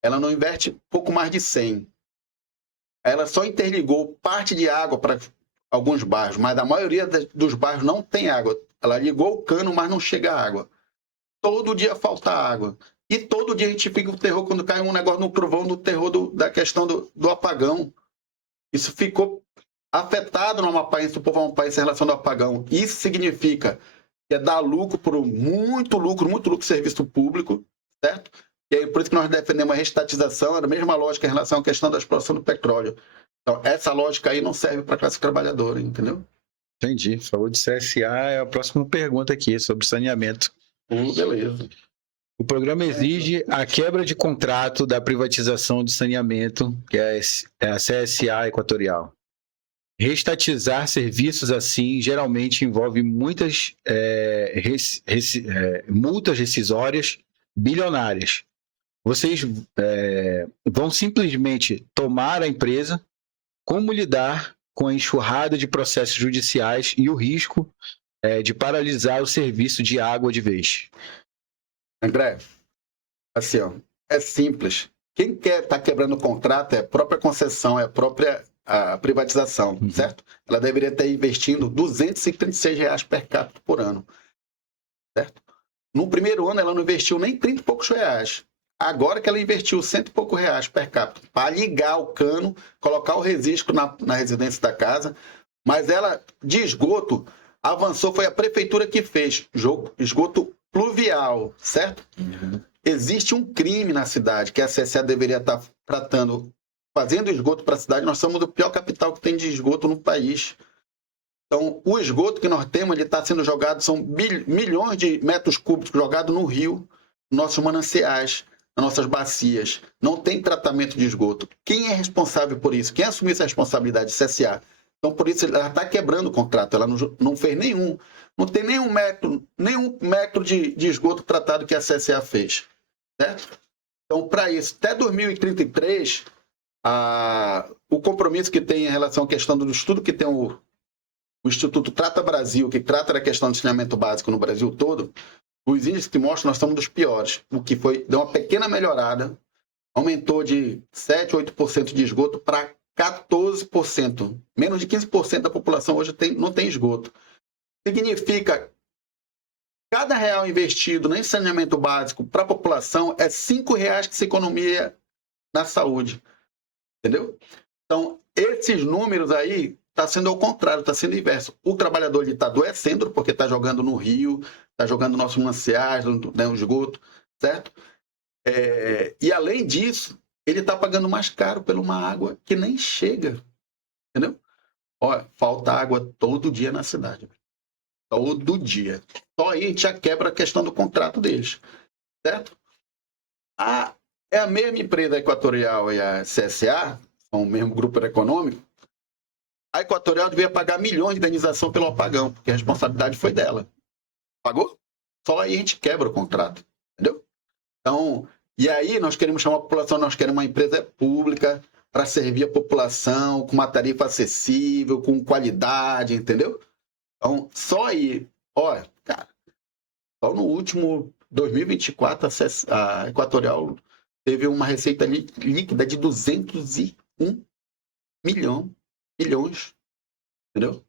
Ela não investe pouco mais de 100. Ela só interligou parte de água para alguns bairros, mas a maioria dos bairros não tem água. Ela ligou o cano, mas não chega água. Todo dia falta água. E todo dia a gente fica o terror quando cai um negócio no trovão, do terror da questão do apagão. Isso ficou afetado no Amapaense, do povo amapaense em relação ao apagão. Isso significa que é dar lucro, muito lucro serviço público, certo? E aí, por isso que nós defendemos a restatização, é a mesma lógica em relação à questão da exploração do petróleo. Então, essa lógica aí não serve para a classe trabalhadora, entendeu? Entendi. Falou de CSA, é a próxima pergunta aqui, sobre saneamento. Beleza. O programa exige a quebra de contrato da privatização de saneamento, que é a CSA Equatorial. Reestatizar serviços assim geralmente envolve muitas multas rescisórias bilionárias. Vocês vão simplesmente tomar a empresa? Como lidar com a enxurrada de processos judiciais e o risco de paralisar o serviço de água de vez? André, assim, ó, é simples. Quem quer estar quebrando o contrato é a própria concessão, é a própria privatização, certo? Ela deveria estar investindo R$ 236 reais per capita por ano, certo? No primeiro ano, ela não investiu nem 30 e poucos reais. Agora que ela investiu 100 e poucos reais per capita para ligar o cano, colocar o resisco na residência da casa, mas ela, de esgoto, avançou, foi a prefeitura que fez esgoto pluvial, certo? Existe um crime na cidade que a CSA deveria estar tratando, fazendo esgoto para a cidade. Nós somos o pior capital que tem de esgoto no país. Então, o esgoto que nós temos, ele está sendo jogado, são milhões de metros cúbicos jogados no rio, nos nossos mananciais, nas nossas bacias. Não tem tratamento de esgoto. Quem é responsável por isso? Quem assumiu essa responsabilidade? CSA. Então, por isso, ela está quebrando o contrato. Ela não fez nenhum. Não tem nenhum metro de esgoto tratado que a CSA fez. Certo? Então, para isso, até 2033, o compromisso que tem em relação à questão do estudo que tem o Instituto Trata Brasil, que trata da questão do saneamento básico no Brasil todo, os índices que mostram que nós somos dos piores. O que deu uma pequena melhorada, aumentou de 7%, 8% de esgoto para 14%. Menos de 15% da população hoje não tem esgoto. Significa cada real investido em saneamento básico para a população é R$5 que se economia na saúde. Entendeu? Então, esses números aí está sendo ao contrário, está sendo inverso. O trabalhador está adoecendo porque está jogando no rio, está jogando nossos mananciais, no esgoto, certo? E além disso, ele está pagando mais caro por uma água que nem chega. Entendeu? Olha, falta água todo dia na cidade. Todo dia. Só aí a gente já quebra a questão do contrato deles. Certo? É a mesma empresa Equatorial e a CSA, são o mesmo grupo econômico. A Equatorial devia pagar milhões de indenização pelo apagão, porque a responsabilidade foi dela. Pagou? Só aí a gente quebra o contrato. Entendeu? Então, e aí nós queremos chamar a população, nós queremos uma empresa pública para servir a população com uma tarifa acessível, com qualidade, entendeu? Então, só aí, olha, cara, Só no último 2024, a Equatorial teve uma receita líquida de 201 milhões, entendeu?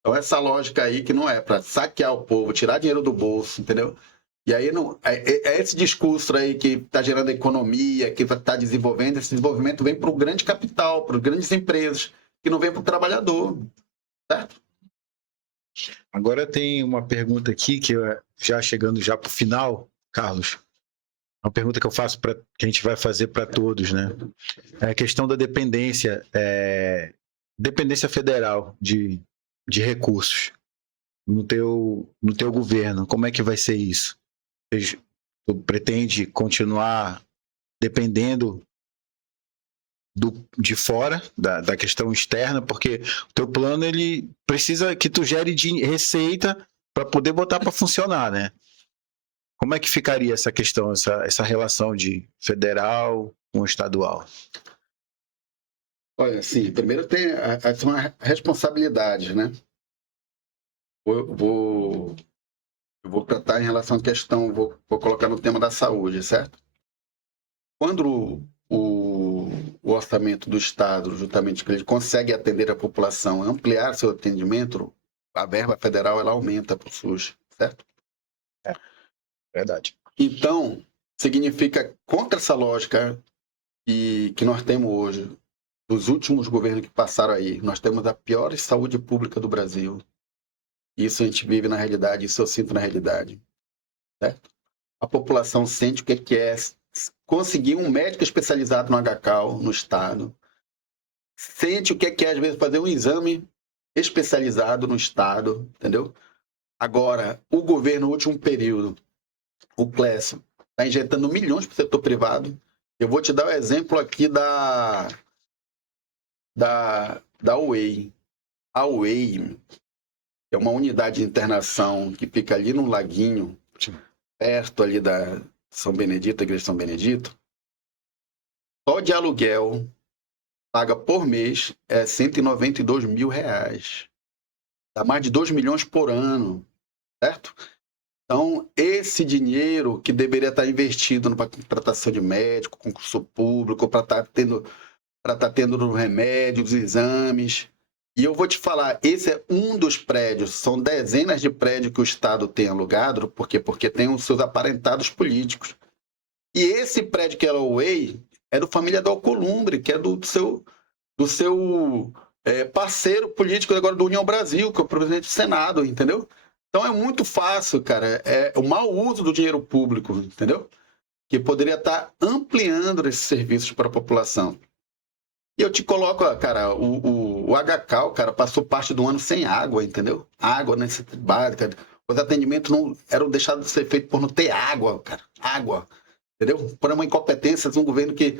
Então essa lógica aí que não é para saquear o povo, tirar dinheiro do bolso, entendeu? E aí não, é esse discurso aí que está gerando economia, que está desenvolvendo, esse desenvolvimento vem para o grande capital, para as grandes empresas, que não vem para o trabalhador, certo? Agora tem uma pergunta aqui, que já chegando já para o final, Carlos, uma pergunta que eu faço, que a gente vai fazer para todos, né? É a questão da dependência, dependência federal de recursos no teu governo. Como é que vai ser isso? Tu pretende continuar dependendo de fora, da questão externa, porque o teu plano ele precisa que tu gere receita para poder botar para funcionar, né? Como é que ficaria essa questão, essa relação de federal com estadual? Olha, assim, primeiro tem uma responsabilidade, né? Eu vou tratar em relação à questão, vou colocar no tema da saúde, certo? Quando o orçamento do Estado, justamente, que ele consegue atender a população, ampliar seu atendimento, a verba federal ela aumenta para o SUS, certo? É, verdade. Então, significa, contra essa lógica que nós temos hoje, dos últimos governos que passaram aí, nós temos a pior saúde pública do Brasil. Isso a gente vive na realidade, isso eu sinto na realidade, certo? A população sente o que é conseguir um médico especializado no HCAL, no estado. Sente o que é, às vezes, fazer um exame especializado no estado, entendeu? Agora, o governo, no último período, o Clécio, está injetando milhões para o setor privado. Eu vou te dar o exemplo aqui da UEI. A UEI é uma unidade de internação que fica ali no Laguinho, perto ali da São Benedito, a igreja de São Benedito. Só de aluguel, paga por mês, é R$192 mil. Dá mais de 2 milhões por ano, certo? Então, esse dinheiro que deveria estar investido na contratação de médico, concurso público, para estar tendo remédios, exames. E eu vou te falar, esse é um dos prédios, são dezenas de prédios que o Estado tem alugado, porque tem os seus aparentados políticos. E esse prédio que é o UEI é do família do Alcolumbre, que é do seu parceiro político agora do União Brasil, que é o presidente do Senado, entendeu? Então é muito fácil, cara, é o mau uso do dinheiro público, entendeu? Que poderia estar ampliando esses serviços para a população. E eu te coloco, cara, o HCAL, cara, passou parte do ano sem água, entendeu? Água necessidade básica. Os atendimentos não eram deixados de ser feitos por não ter água, cara. Água, entendeu? Por uma incompetência de um governo que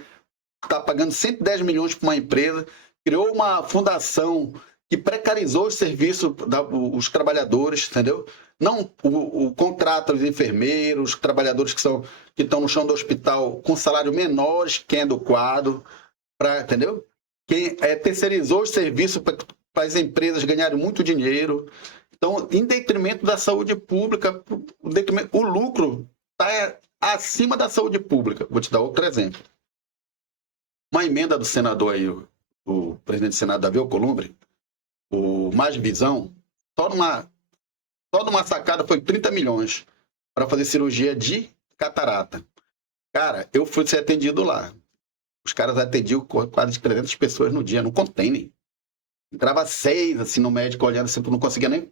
está pagando 110 milhões para uma empresa, criou uma fundação que precarizou os serviços dos trabalhadores, entendeu? Não o contrato dos enfermeiros, os trabalhadores que estão no chão do hospital com salário menores que é adequado. Entendeu? Quem terceirizou os serviços para as empresas ganharem muito dinheiro. Então, em detrimento da saúde pública, o lucro está acima da saúde pública. Vou te dar outro exemplo. Uma emenda do senador aí, o presidente do Senado, Davi Alcolumbre, o Mais Visão, só numa sacada foi 30 milhões para fazer cirurgia de catarata. Cara, eu fui ser atendido lá. Os caras atendiam quase 300 pessoas no dia, no container. Entrava 6, assim, no médico olhando, assim, não conseguia nem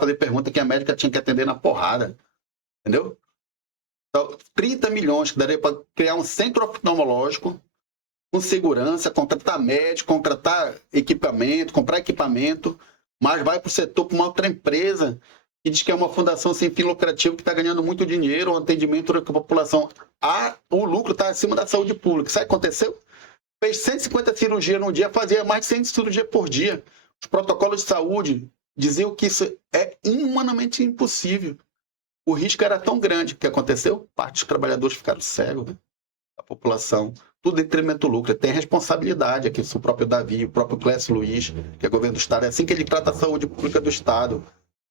fazer pergunta que a médica tinha que atender na porrada. Entendeu? Então, 30 milhões que daria para criar um centro oftalmológico com segurança, contratar médico, contratar equipamento, comprar equipamento, mas vai para o setor, para uma outra empresa que diz que é uma fundação sem fim lucrativo que está ganhando muito dinheiro, o atendimento da população. O lucro está acima da saúde pública. Sabe o que aconteceu? Fez 150 cirurgias num dia, fazia mais de 100 cirurgias por dia. Os protocolos de saúde diziam que isso é humanamente impossível. O risco era tão grande. O que aconteceu? Parte dos trabalhadores ficaram cegos, né? A população. Tudo em detrimento do lucro. Tem responsabilidade aqui, o próprio Davi, o próprio Clécio Luiz, que é governo do Estado. É assim que ele trata a saúde pública do Estado.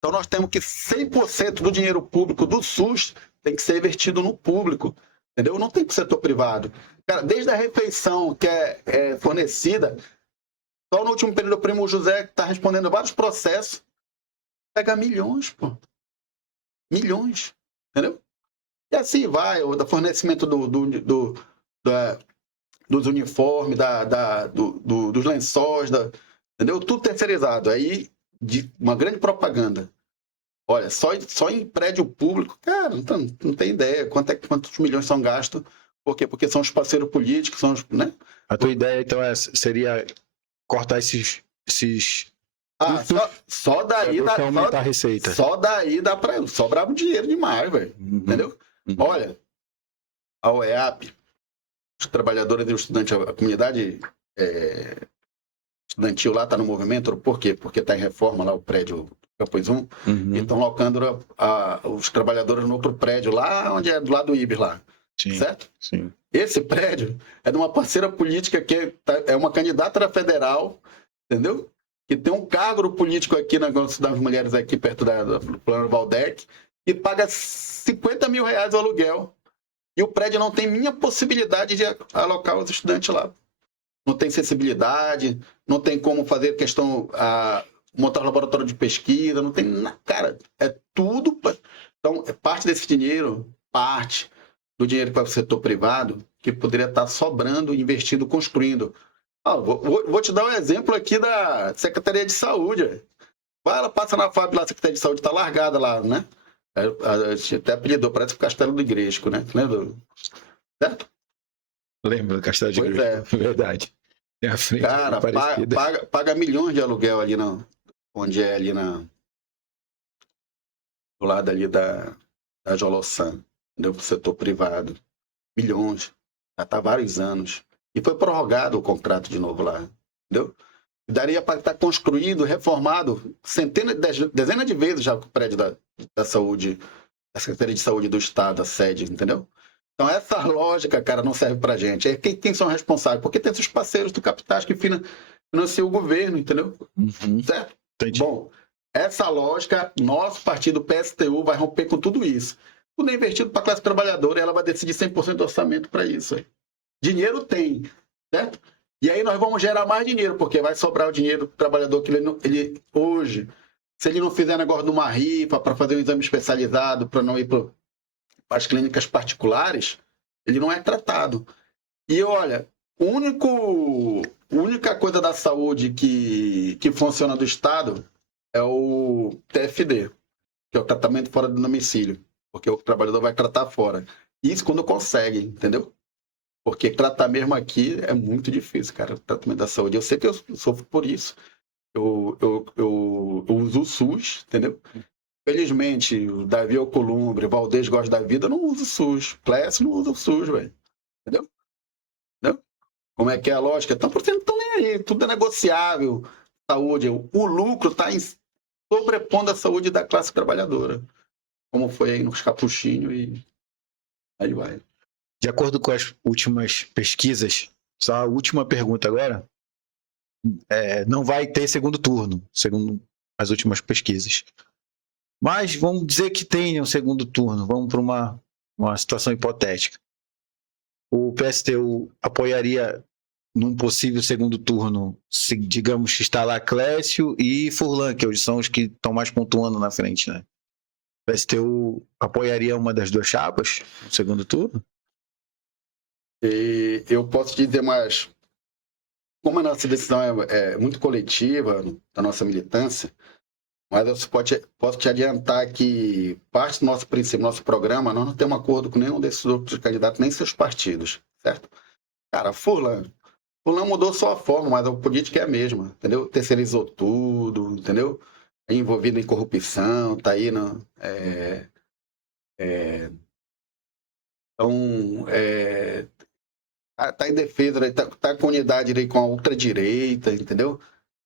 Então nós temos que 100% do dinheiro público do SUS tem que ser investido no público, entendeu? Não tem para o setor privado. Cara, desde a refeição que é fornecida, só no último período o primo José está respondendo vários processos, pega milhões, pô. Milhões, entendeu? E assim vai, o fornecimento dos uniformes, dos lençóis, entendeu? Tudo terceirizado. Aí, uma grande propaganda. Olha, só em prédio público, cara, não tem ideia quantos milhões são gastos. Por quê? Porque são os parceiros políticos, né? A tua ideia, então, seria cortar esses só daí dá aumentar a receita. Só daí dá pra sobrar dinheiro demais, velho. Entendeu? Olha, a OEAP, os trabalhadores e os estudantes, a comunidade estudantil lá está no movimento. Por quê? Porque está em reforma lá o prédio Campos 1 e estão locando os trabalhadores no outro prédio lá onde é do lado do IBES lá. Sim, certo? Sim. Esse prédio é de uma parceira política que é uma candidata da federal, entendeu? Que tem um cargo político aqui na Negócio das Mulheres, aqui perto do Plano Valdec, e paga 50 mil reais o aluguel. E o prédio não tem minha possibilidade de alocar os estudantes lá. Não tem sensibilidade, não tem como fazer questão, montar um laboratório de pesquisa, não tem nada. Cara, é tudo. Então, parte desse dinheiro, parte do dinheiro para o setor privado, que poderia estar sobrando, investido, construindo. Vou te dar um exemplo aqui da Secretaria de Saúde. Vai, ela passa na fábrica lá, a Secretaria de Saúde está largada lá, né? Até apelidou, parece o Castelo do Igresco, né? Lembra? Certo? Lembro do Castelo de Igresco, verdade. Tem a frente. Cara, paga milhões de aluguel ali, onde é ali do lado ali da Jolossan, entendeu? Pro setor privado. Milhões. Já está há vários anos. E foi prorrogado o contrato de novo lá, entendeu? Daria para estar construído, reformado, dezenas de vezes já o prédio da saúde, da Secretaria de Saúde do Estado, a sede, entendeu? Então essa lógica, cara, não serve pra gente. Quem são responsáveis? Porque tem esses parceiros do capitais que financiam o governo, entendeu? Certo? Entendi. Bom, essa lógica, nosso partido PSTU vai romper com tudo isso. Tudo é investido para a classe trabalhadora e ela vai decidir 100% do orçamento para isso. Dinheiro tem, certo? E aí nós vamos gerar mais dinheiro, porque vai sobrar o dinheiro do trabalhador que ele hoje, se ele não fizer negócio de uma rifa para fazer um exame especializado, para não ir para as clínicas particulares, ele não é tratado. E olha, a única coisa da saúde que funciona do Estado é o TFD, que é o tratamento fora do domicílio, porque o trabalhador vai tratar fora. Isso quando consegue, entendeu? Porque tratar mesmo aqui é muito difícil, cara, o tratamento da saúde. Eu sei que eu sofro por isso. Eu uso o SUS, entendeu? Felizmente, o Davi Alcolumbre, o Valdez gosta da vida, eu não uso o SUS. O Clécio não usa o SUS, velho. Entendeu? Como é que é a lógica? Então, por exemplo, não estão nem aí. Tudo é negociável. Saúde. O lucro está sobrepondo a saúde da classe trabalhadora. Como foi aí nos capuchinhos e aí vai. De acordo com as últimas pesquisas, só a última pergunta agora, não vai ter segundo turno, segundo as últimas pesquisas. Mas vamos dizer que tenha um segundo turno, vamos para uma situação hipotética. O PSTU apoiaria num possível segundo turno, se, digamos que está lá Clécio e Furlan, que hoje são os que estão mais pontuando na frente, né? O PSTU apoiaria uma das duas chapas no segundo turno? E eu posso te dizer mais, como a nossa decisão é muito coletiva, da nossa militância, mas eu posso te adiantar que parte do nosso princípio, nosso programa, nós não temos acordo com nenhum desses outros candidatos, nem seus partidos, certo? Cara, Furlan mudou só a forma, mas a política é a mesma, entendeu? Terceirizou tudo, entendeu? É envolvido em corrupção, tá aí, não? Então, tá em defesa, tá com unidade aí com a ultradireita, entendeu?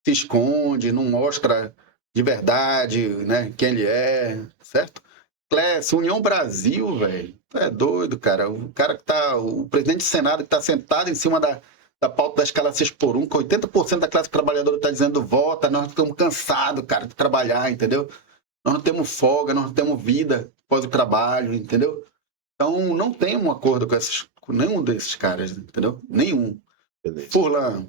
Se esconde, não mostra de verdade, né, quem ele é, certo? Clécio, União Brasil, velho, é doido, cara. O cara que o presidente do Senado que tá sentado em cima da pauta da escala 6x1, com 80% da classe trabalhadora tá dizendo vota, nós estamos cansados, cara, de trabalhar, entendeu? nós não temos folga, nós não temos vida após o trabalho, entendeu? Então, não tem um acordo com nenhum desses caras, entendeu? Nenhum. Beleza. Furlan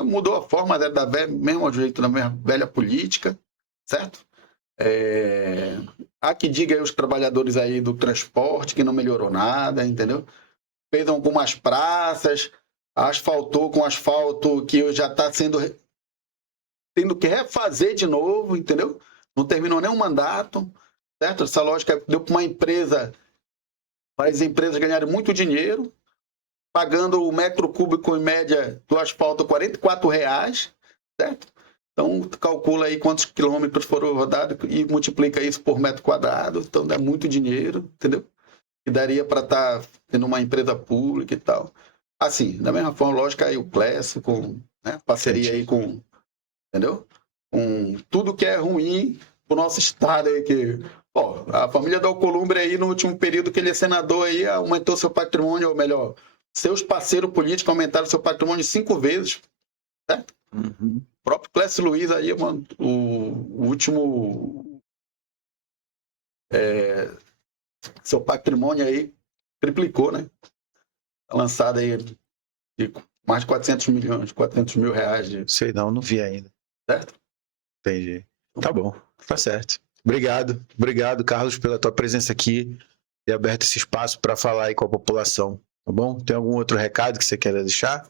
mudou a forma da mesmo jeito da mesma velha política, certo? Há que diga aí os trabalhadores aí do transporte que não melhorou nada, entendeu? Fez algumas praças, asfaltou com asfalto que já está tendo que refazer de novo, entendeu? Não terminou nenhum mandato, certo? Essa lógica deu para uma empresa, para as empresas ganharem muito dinheiro, pagando o metro cúbico em média do asfalto R$44, certo? Então, calcula aí quantos quilômetros foram rodados e multiplica isso por metro quadrado, então dá muito dinheiro, entendeu? Que daria para estar tendo uma empresa pública e tal. Assim, da mesma forma, lógica, aí o Clécio, com parceria aí com, entendeu? Com tudo que é ruim pro nosso estado aí, que, a família da Alcolumbre aí, no último período que ele é senador aí, aumentou seu patrimônio, ou melhor, seus parceiros políticos aumentaram seu patrimônio 5 vezes, certo? Uhum. O próprio Clécio Luiz aí, mano, o último seu patrimônio aí triplicou, né? Lançado aí de mais de 400 mil reais. Sei não vi ainda. Certo? Entendi. Tá bom, tá certo. Obrigado, Carlos, pela tua presença aqui e aberto esse espaço para falar aí com a população, tá bom? Tem algum outro recado que você queira deixar?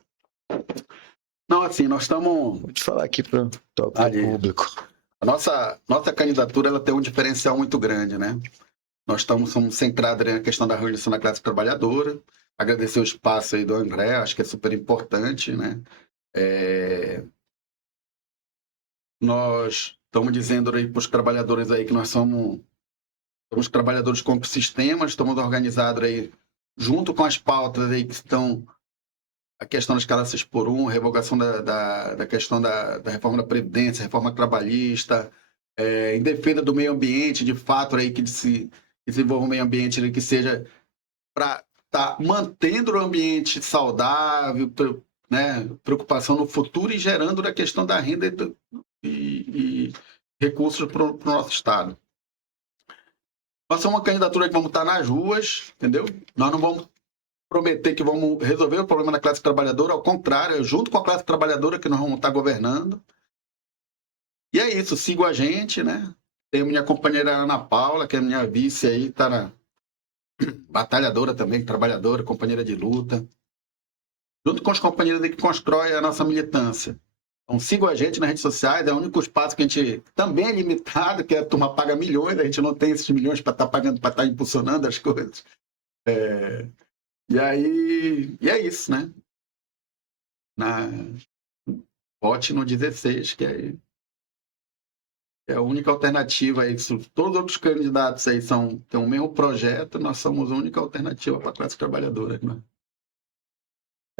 Não, assim, nós estamos... Vou te falar aqui para o público. A nossa candidatura, ela tem um diferencial muito grande, né? Nós somos centrados na questão da revolução da classe trabalhadora. Agradecer o espaço aí do André, acho que é super importante, né? Nós estamos dizendo aí para os trabalhadores aí que nós somos trabalhadores com sistemas, estamos organizados aí junto com as pautas aí que estão a questão da escala 6x1, revogação da questão da reforma da Previdência, reforma trabalhista, em defesa do meio ambiente, de fato, aí, que se desenvolva um meio ambiente que seja para estar mantendo o ambiente saudável, né, preocupação no futuro e gerando a questão da renda e recursos para o nosso Estado. Nós somos uma candidatura que vamos estar nas ruas, entendeu? Nós não vamos prometer que vamos resolver o problema da classe trabalhadora, ao contrário, é junto com a classe trabalhadora que nós vamos estar governando. E é isso, siga a gente, né? Tem minha companheira Ana Paula, que é minha vice aí, tá na batalhadora também, trabalhadora, companheira de luta. Junto com os companheiros que constroem a nossa militância. Então sigam a gente nas redes sociais, é o único espaço que a gente também é limitado, que a turma paga milhões, a gente não tem esses milhões para estar pagando, para estar impulsionando as coisas. E é isso, né? Vote no 16, que é a única alternativa aí. Se todos os outros candidatos aí têm o mesmo projeto, nós somos a única alternativa para a classe trabalhadora, né?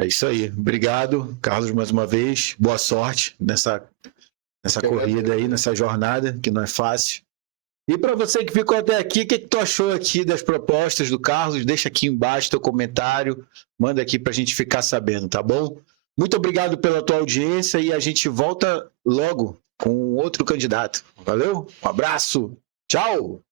É isso aí. Obrigado, Carlos, mais uma vez. Boa sorte nessa corrida aí, nessa jornada, que não é fácil. E para você que ficou até aqui, o que tu achou aqui das propostas do Carlos? Deixa aqui embaixo teu comentário, manda aqui para a gente ficar sabendo, tá bom? Muito obrigado pela tua audiência e a gente volta logo com outro candidato. Valeu? Um abraço. Tchau!